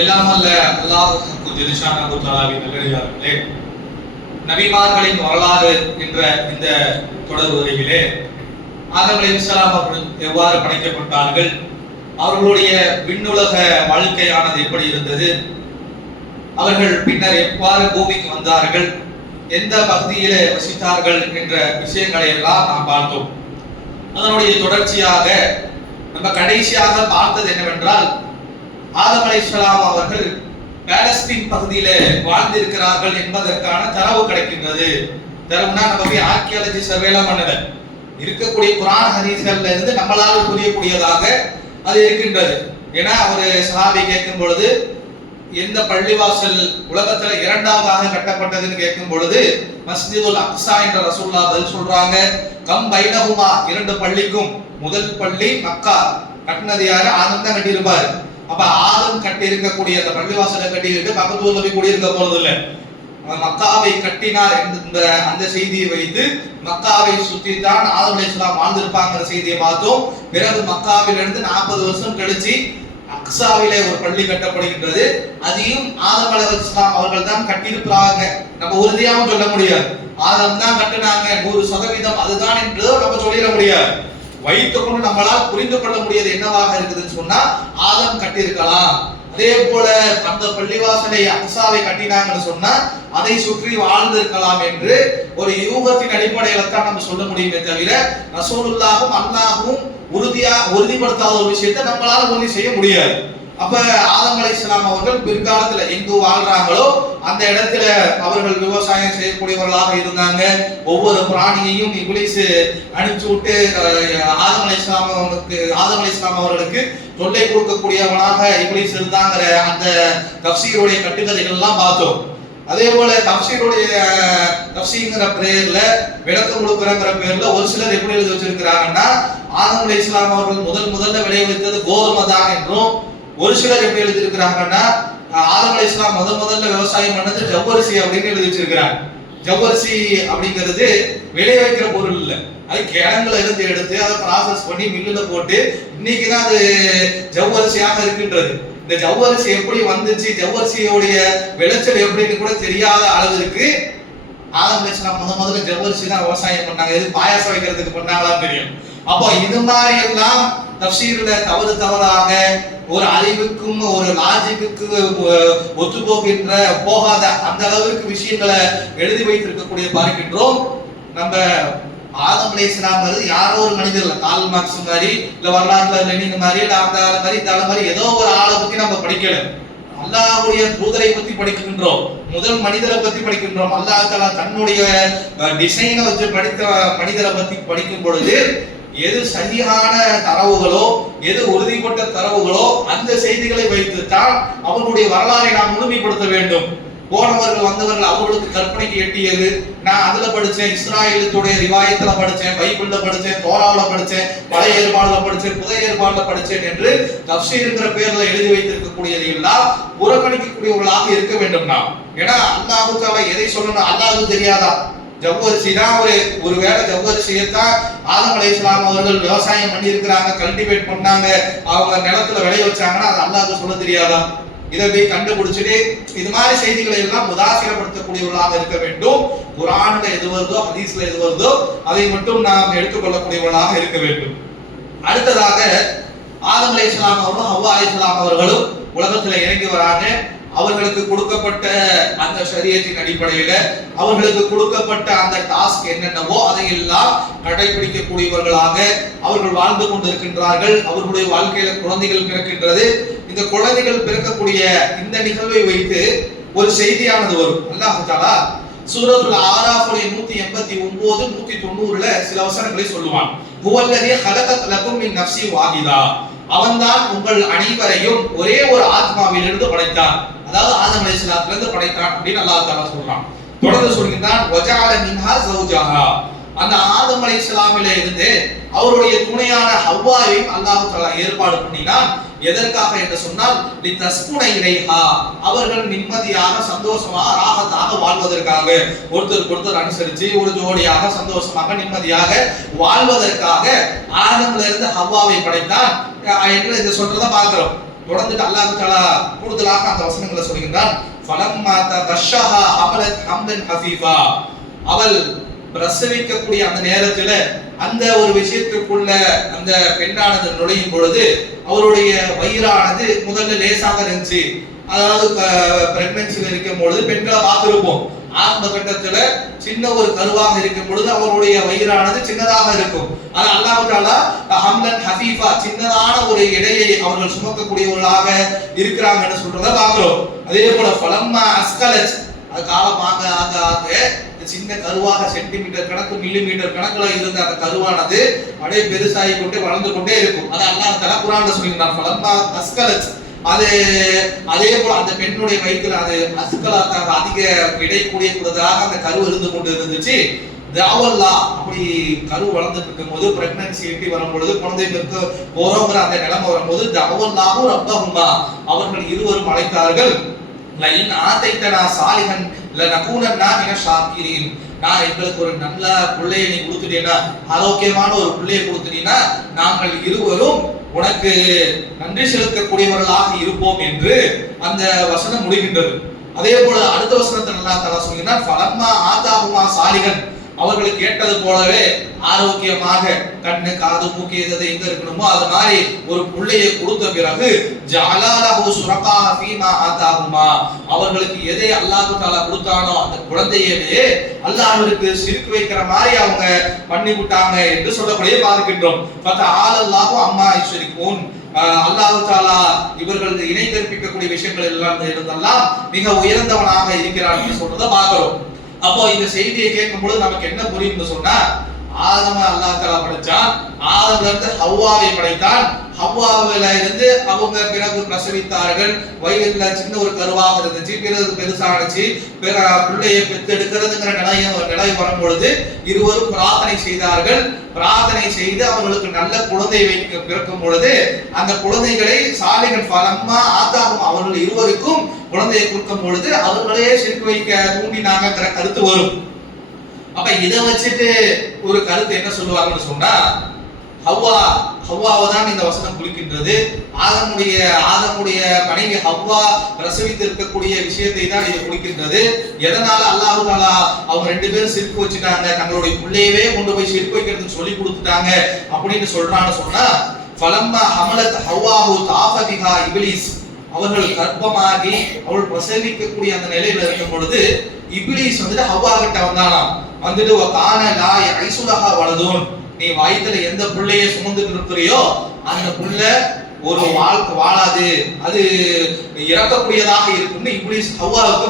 எல்லாம் அல்ல அல்லாஹ்வுக்கு ஜெலிஷானஹு தஆலாவின் நல்லடியார்களே, நபிமார்களின் வரலாறு என்ற இந்த தொடர் உரையிலே ஆதம் அலைஹிஸ்ஸலாம் அவர்கள் எவ்வாறு படைக்கப்பட்டார்கள், அவர்களுடைய விண்ணுலக வாழ்க்கையானது எப்படி இருந்தது, அவர்கள் பின்னர் எவ்வாறு பூமிக்கு வந்தார்கள், எந்த பகுதியிலே வசித்தார்கள் என்ற விஷயங்களை எல்லாம் நாம் பார்த்தோம். அதனுடைய தொடர்ச்சியாக நம்ம கடைசியாக பார்த்தது என்னவென்றால், ஆதம் அலைஹிஸ்ஸலாம் அவர்கள் பாலஸ்தீன் பகுதியில வாழ்ந்திருக்கிறார்கள் என்பதற்கான தரவு கிடைக்கின்றது. தரவுனா நம்ம போய் ஆர்கியாலஜி சர்வேலாம் பண்ணல, இருக்கக்கூடிய குர்ஆன் ஹதீஸ்கள்ல இருந்து நம்மளால் புரியக்கூடியதாக அது இருக்கின்றது. ஏன்னா ஒரு சஹாபி கேட்கும் பொழுது எந்த பள்ளிவாசல் உலகத்துல இரண்டாவதாக கட்டப்பட்டதுன்னு கேட்கும் பொழுது மஸ்ஜிதுல் அக்ஸா என்ற ரசூலுல்லாஹ் பதில் சொல்றாங்க, கம் பைனஹுமா, இரண்டு பள்ளிக்கும் முதல் பள்ளி மக்கா கட்டினது யாரு? ஆதம் தான் கட்டியிருப்பாரு. அப்ப ஆதம் கட்டி இருக்கக்கூடிய அந்த பள்ளிவாசலை கட்டிட்டு பக்கத்து ஊர்ல போய் குடியிருக்க போறது இல்ல, மக்காவை கட்டினார் என்ற அந்த செய்தியை வைத்து மக்காவை சுற்றித்தான் ஆதம் அலைஹிஸ்ஸலாம் வாழ்ந்திருப்பாங்கிற செய்தியை பார்த்தோம். பிறகு மக்காவிலிருந்து 40 வருஷம் கழிச்சு அக்ஸாவிலே ஒரு பள்ளி கட்டப்படுகின்றது. அதையும் ஆதம் அலைஹிஸ்ஸலாம் அவர்கள் தான் கட்டியிருப்பாங்க. நம்ம உறுதியாகவும் சொல்ல முடியாது ஆதம் தான் கட்டினாங்க 100% அதுதான் என்று நம்ம சொல்லிட முடியாது. வைத்துக்கொண்டு நம்மளால் புரிந்து கொள்ள முடியாது என்னவாக இருக்குதுன்னு சொன்னா ஆதம் கட்டியிருக்கலாம். அதே போல அந்த பள்ளிவாசலை அக்ஸாவை கட்டினாங்கன்னு சொன்னா அதை சுற்றி வாழ்ந்திருக்கலாம் என்று ஒரு யூகத்தின் அடிப்படையில தான் நம்ம சொல்ல முடியுமே தவிர ரசூலுல்லாஹும் அல்லாஹும் உறுதிப்படுத்தாத ஒரு விஷயத்தை நம்மளால உறுதி செய்ய முடியாது. அப்ப ஆதம் அலைஹிஸ்ஸலாம் அவர்கள் பிற்காலத்துல எங்கு வாழ்றாங்களோ அந்த இடத்துல அவர்கள் விவசாயம் செய்யக்கூடியவர்களாக இருந்தாங்க. ஒவ்வொரு பிராணியையும் இப்லீஸ் அனுப்பிச்சு விட்டு ஆதம் அலைஹிஸ்ஸலாம் அவர்களுக்கு தொல்லை கொடுக்கக்கூடியவனாக இப்லீஸ் இருந்தாங்கிற அந்த தஃப்சீருடைய கட்டுக்கதைகள் எல்லாம் பார்த்தோம். அதே போல தஃப்சீர்ங்கிற பேர்ல விளக்கம் கொடுக்கறங்கிற பேர்ல ஒரு சிலர் எப்படி எழுதி வச்சிருக்கிறாங்கன்னா ஆதம் அலைஹிஸ்ஸலாம் அவர்கள் முதல்ல விளைவித்தது கோதுமை தான் என்றும், ஒரு சிலர் எப்படி எழுதியிருக்கிறாங்கன்னா ஆதம் அலைஹிஸ்ஸலாம் முதல்ல விவசாயம் பண்ணது ஜவ்வரிசி அப்படின்னு எழுதி வச்சிருக்கிறாங்க. ஜவ்வரிசி அப்படிங்கிறது விளைய வைக்கிற பொருள் இல்லை, அது கிழங்குல இருந்து எடுத்து அதை ப்ராசஸ் பண்ணி மில்லுல போட்டு இன்னைக்குதான் அது ஜவ்வரிசியாக இருக்கின்றது. இந்த ஜவ்வரிசி எப்படி வந்துச்சு, ஜவ்வரிசியோடைய விளைச்சல் எப்படின்னு கூட தெரியாத அளவிற்கு ஆதம் அலைஹிஸ்ஸலாம் முதல்ல ஜவ்வரிசி தான் விவசாயம் பண்ணாங்க. எது பாயாசம் வைக்கிறதுக்கு பண்ணாங்களான்னு தெரியும். அப்போ இது மாதிரி எல்லாம் தஃப்சீர்ல தவறாக ஒரு அறிவுக்கும் ஒரு லாஜிக்கு ஒத்து போகாத அந்த அளவிற்கு விஷயங்களை எழுதி வைத்திருக்கக்கூடிய பார்க்கின்றோம். நம்ம ஆதம் அலைஹிஸ்ஸலாம் யாரோ ஒரு மனிதர் இல்ல, கார்ல் மார்க்ஸ் மாதிரி இல்ல வரலாற்றுல லெனின் மாதிரி இல்ல அந்த ஆள் மாதிரி இந்த ஆள் மாதிரி ஏதோ ஒரு ஆளை பத்தி நம்ம படிக்கல. அல்லாஹ்வுடைய தூதரை பத்தி படிக்கின்றோம், முதல் மனிதரை பத்தி படிக்கின்றோம். அல்லாஹ் தஆலா தன்னுடைய டிசைனை வச்சு படித்த மனிதரை பத்தி படிக்கும் பொழுது எது சரியான தரவுகளோ எது உறுதிப்பட்ட தரவுகளோ அந்த செய்திகளை வைத்துத்தான் அவர்களுடைய வரலாறை நாம் முழுமைப்படுத்த வேண்டும். போனவர்கள் வந்தவர்கள் அவர்களுக்கு கற்பனைக்கு எட்டியது, நான் அதுல படிச்சேன், இஸ்ராயலுடைய ரிவாயத்துல படிச்சேன், பைபிள்ல படிச்சேன், தோராவுல படிச்சேன், பழைய ஏற்பாடுல படிச்சேன், புதிய ஏற்பாடுல படிச்சேன் என்று தஃப்சீர்ங்கிற பேர்ல எழுதி வைத்திருக்கக்கூடியது எல்லாம் புறக்கணிக்கக்கூடியவர்களாக இருக்க வேண்டும் நாம். ஏன்னா அல்லாஹ் தஆலா எதை சொல்லணும் அல்லாஹ்வுக்கு தெரியாதா? ஜவ்வரிசி தான் ஒருவேளை ஜவ்வரிசியைத்தான் ஆதம் அலைஹிஸ்ஸலாம் அவர்கள் விவசாயம் பண்ணி இருக்கிறாங்க, கல்டிவேட் பண்ணாங்க, அவங்க நிலத்துல விளைய வச்சாங்கன்னா அது அல்லாஹ்வுக்கு சொல்ல தெரியாதா? இதை போய் கண்டுபிடிச்சிட்டு இது மாதிரி செய்திகளை எல்லாம் உதாசீனப்படுத்தக்கூடியவர்களாக இருக்க வேண்டும். குர்ஆன்ல எது வருதோ ஹதீஸ்ல எது வருதோ அதை மட்டும் நாம் எடுத்துக்கொள்ளக்கூடியவர்களாக இருக்க வேண்டும். அடுத்ததாக ஆதம் அலைஹிஸ்ஸலாம் அவர்களும் ஹவ்வா அலைஹிஸ்ஸலாம் அவர்களும் உலகத்துல இறங்கி வராங்க. அவர்களுக்கு கொடுக்கப்பட்ட அந்த ஷரியத்தின் அடிப்படையில அவர்களுக்கு கொடுக்கப்பட்ட அந்த டாஸ்க் என்னென்னவோ அதையெல்லாம் கடைபிடிக்கக்கூடியவர்களாக அவர்கள் வாழ்ந்து கொண்டிருக்கின்றார்கள். அவர்களுடைய வாழ்க்கையில குழந்தைகள் பிறக்கின்றது. இந்த குழந்தைகள் பிறக்கக்கூடிய இந்த நிகழ்வை வைத்து ஒரு செய்தியானது வரும். அல்லாஹ் தஆலா சூரத்துல் ஆராஃப்ல 189 190ல சில வசனங்களை சொல்லுவான். ஹுவல்லதி ஹலகத் லகும் மின் நஃப்ஸி வாஹிதா, அவன்தான் உங்கள் அனைவரையும் ஒரே ஒரு ஆத்மாவிலிருந்து படைத்தான், அதாவது ஆதம் அலைஹிஸ்ஸலாத்துல இருந்து படைத்தான் அப்படின்னு அல்லாஹ் தஆலா சொல்றான். தொடர்ந்து சொல்கிறான் வஜஅல மின்ஹா ஸௌஜஹா, அந்த ஆதம் அலைஹிஸ்ஸலாமிலே இருந்து அவருடைய துணையான ஹவ்வாவையும் அல்லாஹ் தஆலா ஏற்பாடு பண்ணினான். எதற்காக என்று சொன்னால் லிதஸ்குன இலைஹா, அவர்கள் நிம்மதியாக சந்தோஷமாக ராகத்தாக வாழ்வதற்காக, ஒருத்தருக்கு அனுசரிச்சு ஒரு ஜோடியாக சந்தோஷமாக நிம்மதியாக வாழ்வதற்காக ஆதம்ல இருந்து ஹவ்வாவை படைத்தான் என்று இதை சொல்றத பார்க்கிறோம். தொடர்ந்து அல்லாஹ் தஆலா கூடுதலாக அந்த வசனங்களை சொல்கின்றான். ஃபலம்மா தகஷஹா ஹமலத் ஹம்லன் ஹஃபீஃபா, அவள் பிரசவிக்கக்கூடிய அந்த நேரத்துல அந்த ஒரு விஷயத்துக்குள்ள அந்த பெண்ணானது நுழையும் பொழுது அவருடைய வயிறானது முதல்ல லேசாக இருந்துச்சு. அதாவது பிரெக்னன்சில இருக்கும் பொழுது பெண்களை பார்த்திருப்போம், ஆரம்ப கட்டத்துல சின்ன ஒரு கருவாக இருக்கும் பொழுது அவருடைய வயிறானது சின்னதாக இருக்கும். ஆனா அல்லாஹ் தஆலா ஹம்லன் ஹஃபீஃபா, சின்னதான ஒரு எடையை அவர்கள் சுமக்கக்கூடியவர்களாக இருக்கிறாங்கன்னு சொல்றத பார்க்கிறோம். அதே போல ஃபலம்மா அஸ்கலத், அது காலமாக ஆக ஆக சின்ன கருவாக சென்டிமீட்டர் கணக்கு மில்லிமீட்டர் கணக்குல இருந்த அந்த கருவானது அப்படியே பெருசாகி கொண்டே வளர்ந்து கொண்டே இருக்கும். அது அல்லாஹ் தஆலா குர்ஆன்ல சொல்லியிருந்தார், ஃபலம்மா அஸ்கலத். அது அதே போல அந்த பெண்ணுடைய வயிற்றுல அது அஸ்கலாத்தாக அதிக எடை கூடியதாக அந்த கரு இருந்து கொண்டு இருந்துச்சு. தாவல்லா, அப்படி கரு வளர்ந்துட்டு இருக்கும் போது பிரெக்னன்சி எட்டி வரும்பொழுது குழந்தை பெற்க போறோங்கிற அந்த நிலைமை வரும்போது தாவல்லாஹு ரப்பஹுமா, அவர்கள் இருவரும் அழைத்தார்கள், லைன் ஆதைத்தனா சாலிஹன் லனகூனன்னா மின ஷாக்கிரீன், நான் எங்களுக்கு ஒரு நல்ல பிள்ளையை நீ கொடுத்துட்டீனா, ஆரோக்கியமான ஒரு பிள்ளையை கொடுத்துட்டீனா நாங்கள் இருவரும் உனக்கு நன்றி செலுத்தக்கூடியவர்களாக இருப்போம் என்று அந்த வசனம் முடிகின்றது. அதே போல அடுத்த வசனத்தில் அல்லாஹ் தஆலா சொல்கிறார், ஃபலம்மா ஆதாஹுமா சாலிஹன், அவர்களுக்கு கேட்டது போலவே ஆரோக்கியமாக கண்ணு காது மூக்கு எது எங்க இருக்கணுமோ அது மாதிரி ஒரு புள்ளையை கொடுத்த பிறகு ஜஅலஹு சுரகா ஃபீமா ஆதாஹுமா, அவர்களுக்கு எதை அல்லாஹ் தஆலா கொடுத்தானோ அந்த குழந்தையவே அல்லாஹ்விற்கு சிரிக்கு வைக்கிற மாதிரி அவங்க பண்ணி விட்டாங்க என்று சொல்லக்கூடிய பார்க்கின்றோம். ஃபதஆலல்லாஹு அம்மா யுஷ்ரிகூன், அல்லாஹ் தஆலா இவர்கள் இணை கற்பிக்கக்கூடிய விஷயங்கள் எல்லாம் இருந்தெல்லாம் மிக உயர்ந்தவனாக இருக்கிறான் என்று சொல்றதை பார்க்கிறோம். அப்போ இந்த செய்தியை கேட்கும் பொழுது நமக்கு என்ன புரியும்னு சொன்னா, ஆதம அல்லாஹ் தஆலா படைச்சான், ஆதம்ல இருந்து ஹவ்வாவை படைத்தான், ஹவ்வாவில இருந்து அவங்க பிறகு பிரசவித்தார்கள், வயிறுல சின்ன ஒரு கருவாக இருந்துச்சு, பிறகு பெருசானச்சு, பிள்ளையை பெற்றெடுக்கிறதுங்கிற நிலை வரும் பொழுது இருவரும் பிரார்த்தனை செய்தார்கள். பிரார்த்தனை செய்து அவர்களுக்கு நல்ல குழந்தை பிறக்கும் பொழுது அந்த குழந்தைகளை சாலிஹன் ஃபலம்மா ஆதாஹும், அவர்கள் இருவருக்கும் குழந்தையை கொடுக்கும் பொழுது அவர்களே சிரிக்க வைக்க தூண்டினாங்கிற கருத்து வரும். அப்ப இதை வச்சுட்டு ஒரு கருத்து என்ன சொல்லுவாங்கன்னு சொன்னா, ஹவ்வாவை தான் இந்த வசனம் குறிக்கின்றது. ஆதமுடைய மனைவி ஹவ்வா பிரசவித்து இருக்கக்கூடிய விஷயத்தை தான் இது குறிக்கின்றது. எதனால அல்லாஹ் தஆலா அவங்க ரெண்டு பேரும் சிரிப்பு வச்சுட்டாங்க, தங்களுடைய பிள்ளையவே கொண்டு போய் சிரிப்பு வைக்கிறதுக்கு சொல்லி கொடுத்துட்டாங்க அப்படின்னு சொல்றான்னு சொன்னா, ஃபலம்மா ஹமலத் ஹவ்வாஹு தாஃப பிஹா இப்லீஸ், அவர்கள் கர்ப்பமாகி அவள் பிரசவிக்கக்கூடிய அந்த நிலையில இருக்கும் பொழுது இப்லீஸ் வந்துட்டு ஹவ்வா கிட்ட வந்தானாம். வந்துட்டு கான லா யைசுலஹா வலதுன், நீ வயித்துல எந்த புள்ளையை சுமந்துட்டு இருக்கிறியோ அந்த புள்ள ஒரு வாழ்க்கை வாழாது, அது இறக்கக்கூடியதாக இருக்கும்னு இப்லீஸ் ஹவ்வாவுக்கு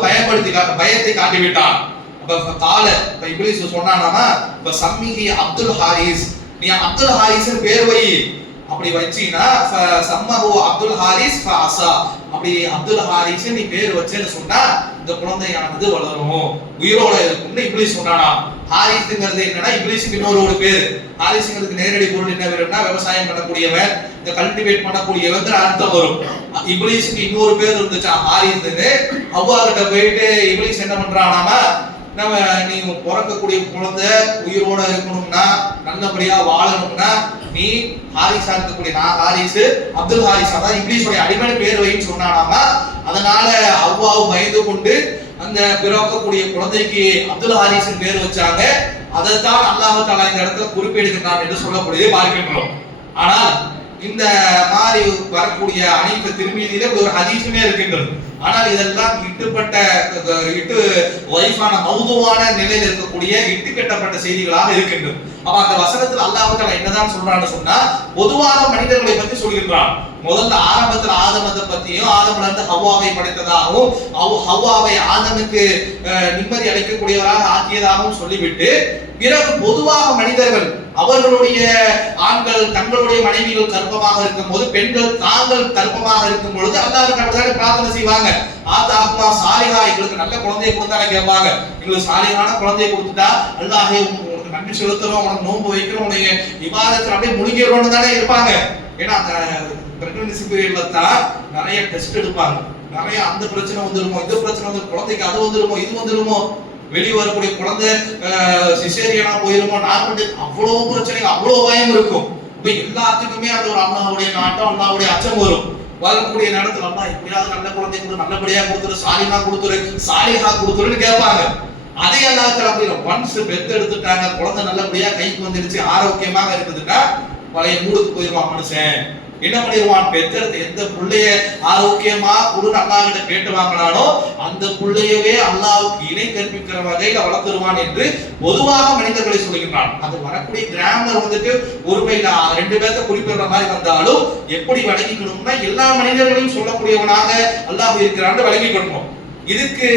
பயத்தை காட்டி விட்டான். அப்ப கால இப்லீஸ் சொன்னானாமா, இப்ப சம்மிஹி அப்துல் ஹாரிஸ், நீ அப்துல் ஹாரிஸ் பேர் வை, அப்படி வச்சீனா சம்மஹு அப்துல் ஹாரிஸ் ஃபஅஸா, அப்படி அப்துல் ஹாரிஸ் நீ பேர் வச்சேன்னு சொன்னா இந்த குழந்தையானது வளரும், உயிரோட இருக்கும்னு இப்லீஸ் சொன்னானா. ஹாரிஸ்ங்கிறது என்னன்னா இப்லீஸ்க்கு இன்னொரு பேர். ஹாரிஸ்ங்கிறதுக்கு நேரடி பொருள் என்ன வரும்னா விவசாயம் பண்ணக்கூடியவன், இந்த கல்டிவேட் பண்ணக்கூடியவன் அர்த்தம் வரும். இப்லீஸ்க்கு இன்னொரு பேர் இருந்துச்சா ஹாரிஸ்ன்னு. ஹவ்வா கிட்ட போயிட்டு இப்லீஸ் என்ன பண்றானாமா, நம்ம நீங்க பிறக்கக்கூடிய குழந்தை உயிரோட இருக்கணும்னா நல்லபடியா வாழணும்னா நீ ஹாரிஸா இருக்கக்கூடிய, நான் ஹாரிஸ் அப்துல் ஹாரிஸ், அதான் இப்லீஸோட அடிமை பேர் வைன்னு சொன்னானாமா. அதனால ஹவ்வாவும் பயந்து கொண்டு அந்த பிறக்கக்கூடிய குழந்தைக்கு அப்துல் ஹாரிஸ் பேர் வச்சாங்க. அதைத்தான் அல்லாஹ் தஆலா இந்த இடத்துல குறிப்பிடுகிறான் என்று சொல்லக்கூடியதை பார்க்கின்றோம். ஆனால் இந்த மாதிரி வரக்கூடிய அனைத்து திருமீதியில ஒரு ஹதீஸுமே இருக்கின்றது. ஆனால் இதெல்லாம் இட்டு வைஃபான மௌதுவான நிலையில் இருக்கக்கூடிய இட்டு கட்டப்பட்ட செய்திகளாக இருக்கின்றது. அப்ப அந்த வசனத்தில் அல்லாஹ் தஆலா என்னதான் சொல்றான்னு சொன்னா, பொதுவாக மனிதர்களை பற்றி சொல்கின்றான். முதல்ல ஆரம்பத்தில் ஆதமத்தை பத்தியும் ஆதம்ல இருந்து ஹவ்வாவை படைத்ததாகவும் ஹவ்வாவை ஆதமுக்கு நிம்மதி அளிக்கக்கூடியவராக ஆக்கியதாகவும் சொல்லிவிட்டு பிறகு பொதுவாக மனிதர்கள் அவர்களுடைய ஆண்கள் தங்களுடைய மனைவிகள் கர்ப்பமாக இருக்கும் போது, பெண்கள் தாங்கள் கர்ப்பமாக இருக்கும் பொழுது அல்லாஹ்வுக்கு பிரார்த்தனை செய்வாங்க. ஆதாஹுமா சாலிஹா, எங்களுக்கு நல்ல குழந்தையை கொடுத்தானே கேட்பாங்க. எங்களுக்கு சாலிஹான குழந்தையை கொடுத்துட்டா அல்லாஹே உங்களுக்கு நன்றி செலுத்துறோம், உனக்கு நோன்பு வைக்கிறோம், உடைய இபாதத்துல அப்படியே முழுகிறோம்னு தானே இருப்பாங்க. ஏன்னா அந்த பிரெக்னன்சி பீரியட்ல தான் நிறைய டெஸ்ட் எடுப்பாங்க. நிறைய அந்த பிரச்சனை வந்துருமோ, இந்த பிரச்சனை வந்து குழந்தைக்கு அது வந்துருமோ, இது வந்துருமோ, வெளியே வரக்கூடிய குழந்தை சிசேரியனா போயிருமோ, நார்மல், அவ்வளவு பிரச்சனை, அவ்வளவு பயம் இருக்கும். இப்ப எல்லாத்துக்குமே அந்த ஒரு அல்லாஹ்வுடைய நாட்டம், அல்லாஹ்வுடைய அச்சம் வரும். வரக்கூடிய நேரத்துல அல்லாஹ் எப்படியாவது நல்ல குழந்தை கொடு, நல்லபடியா கொடுத்துரு, சாலிமா கொடுத்துரு, சாலிஹா கொடுத்துருன்னு கேட்பாங்க. அதே அல்லாஹ் அப்படி ஒன்ஸ் பெத்து எடுத்துட்டாங்க, குழந்தை நல்லபடியா கைக்கு வந்துருச்சு, ஆரோக்கியமாக இருக்குதுன்னா பழைய மூடுக்கு போயிடுவான் மனுஷன். என்ன பண்ணிடுவான், பெத்தெடுத்து எந்த பிள்ளைய ஆரோக்கியமா குடுன்னு அல்லாஹ் கிட்ட கேட்டு வாங்கினானோ அந்த பிள்ளையவே அல்லாஹ்வுக்கு இணை கற்பிக்கிற வகையில வளர்த்துருவான் என்று பொதுவாக மனிதர்களை சொல்லுகின்றான். அது வரக்கூடிய கிராமர் வந்துட்டு ஒருமையில 2 பேர்த்த குறிப்பிடுற மாதிரி வந்தாலும் எப்படி வழங்கிக்கணும்னா எல்லா மனிதர்களையும் சொல்லக்கூடியவனாக அல்லாஹ் இருக்கிறான்னு வழங்கிக்கணும். இதுக்கு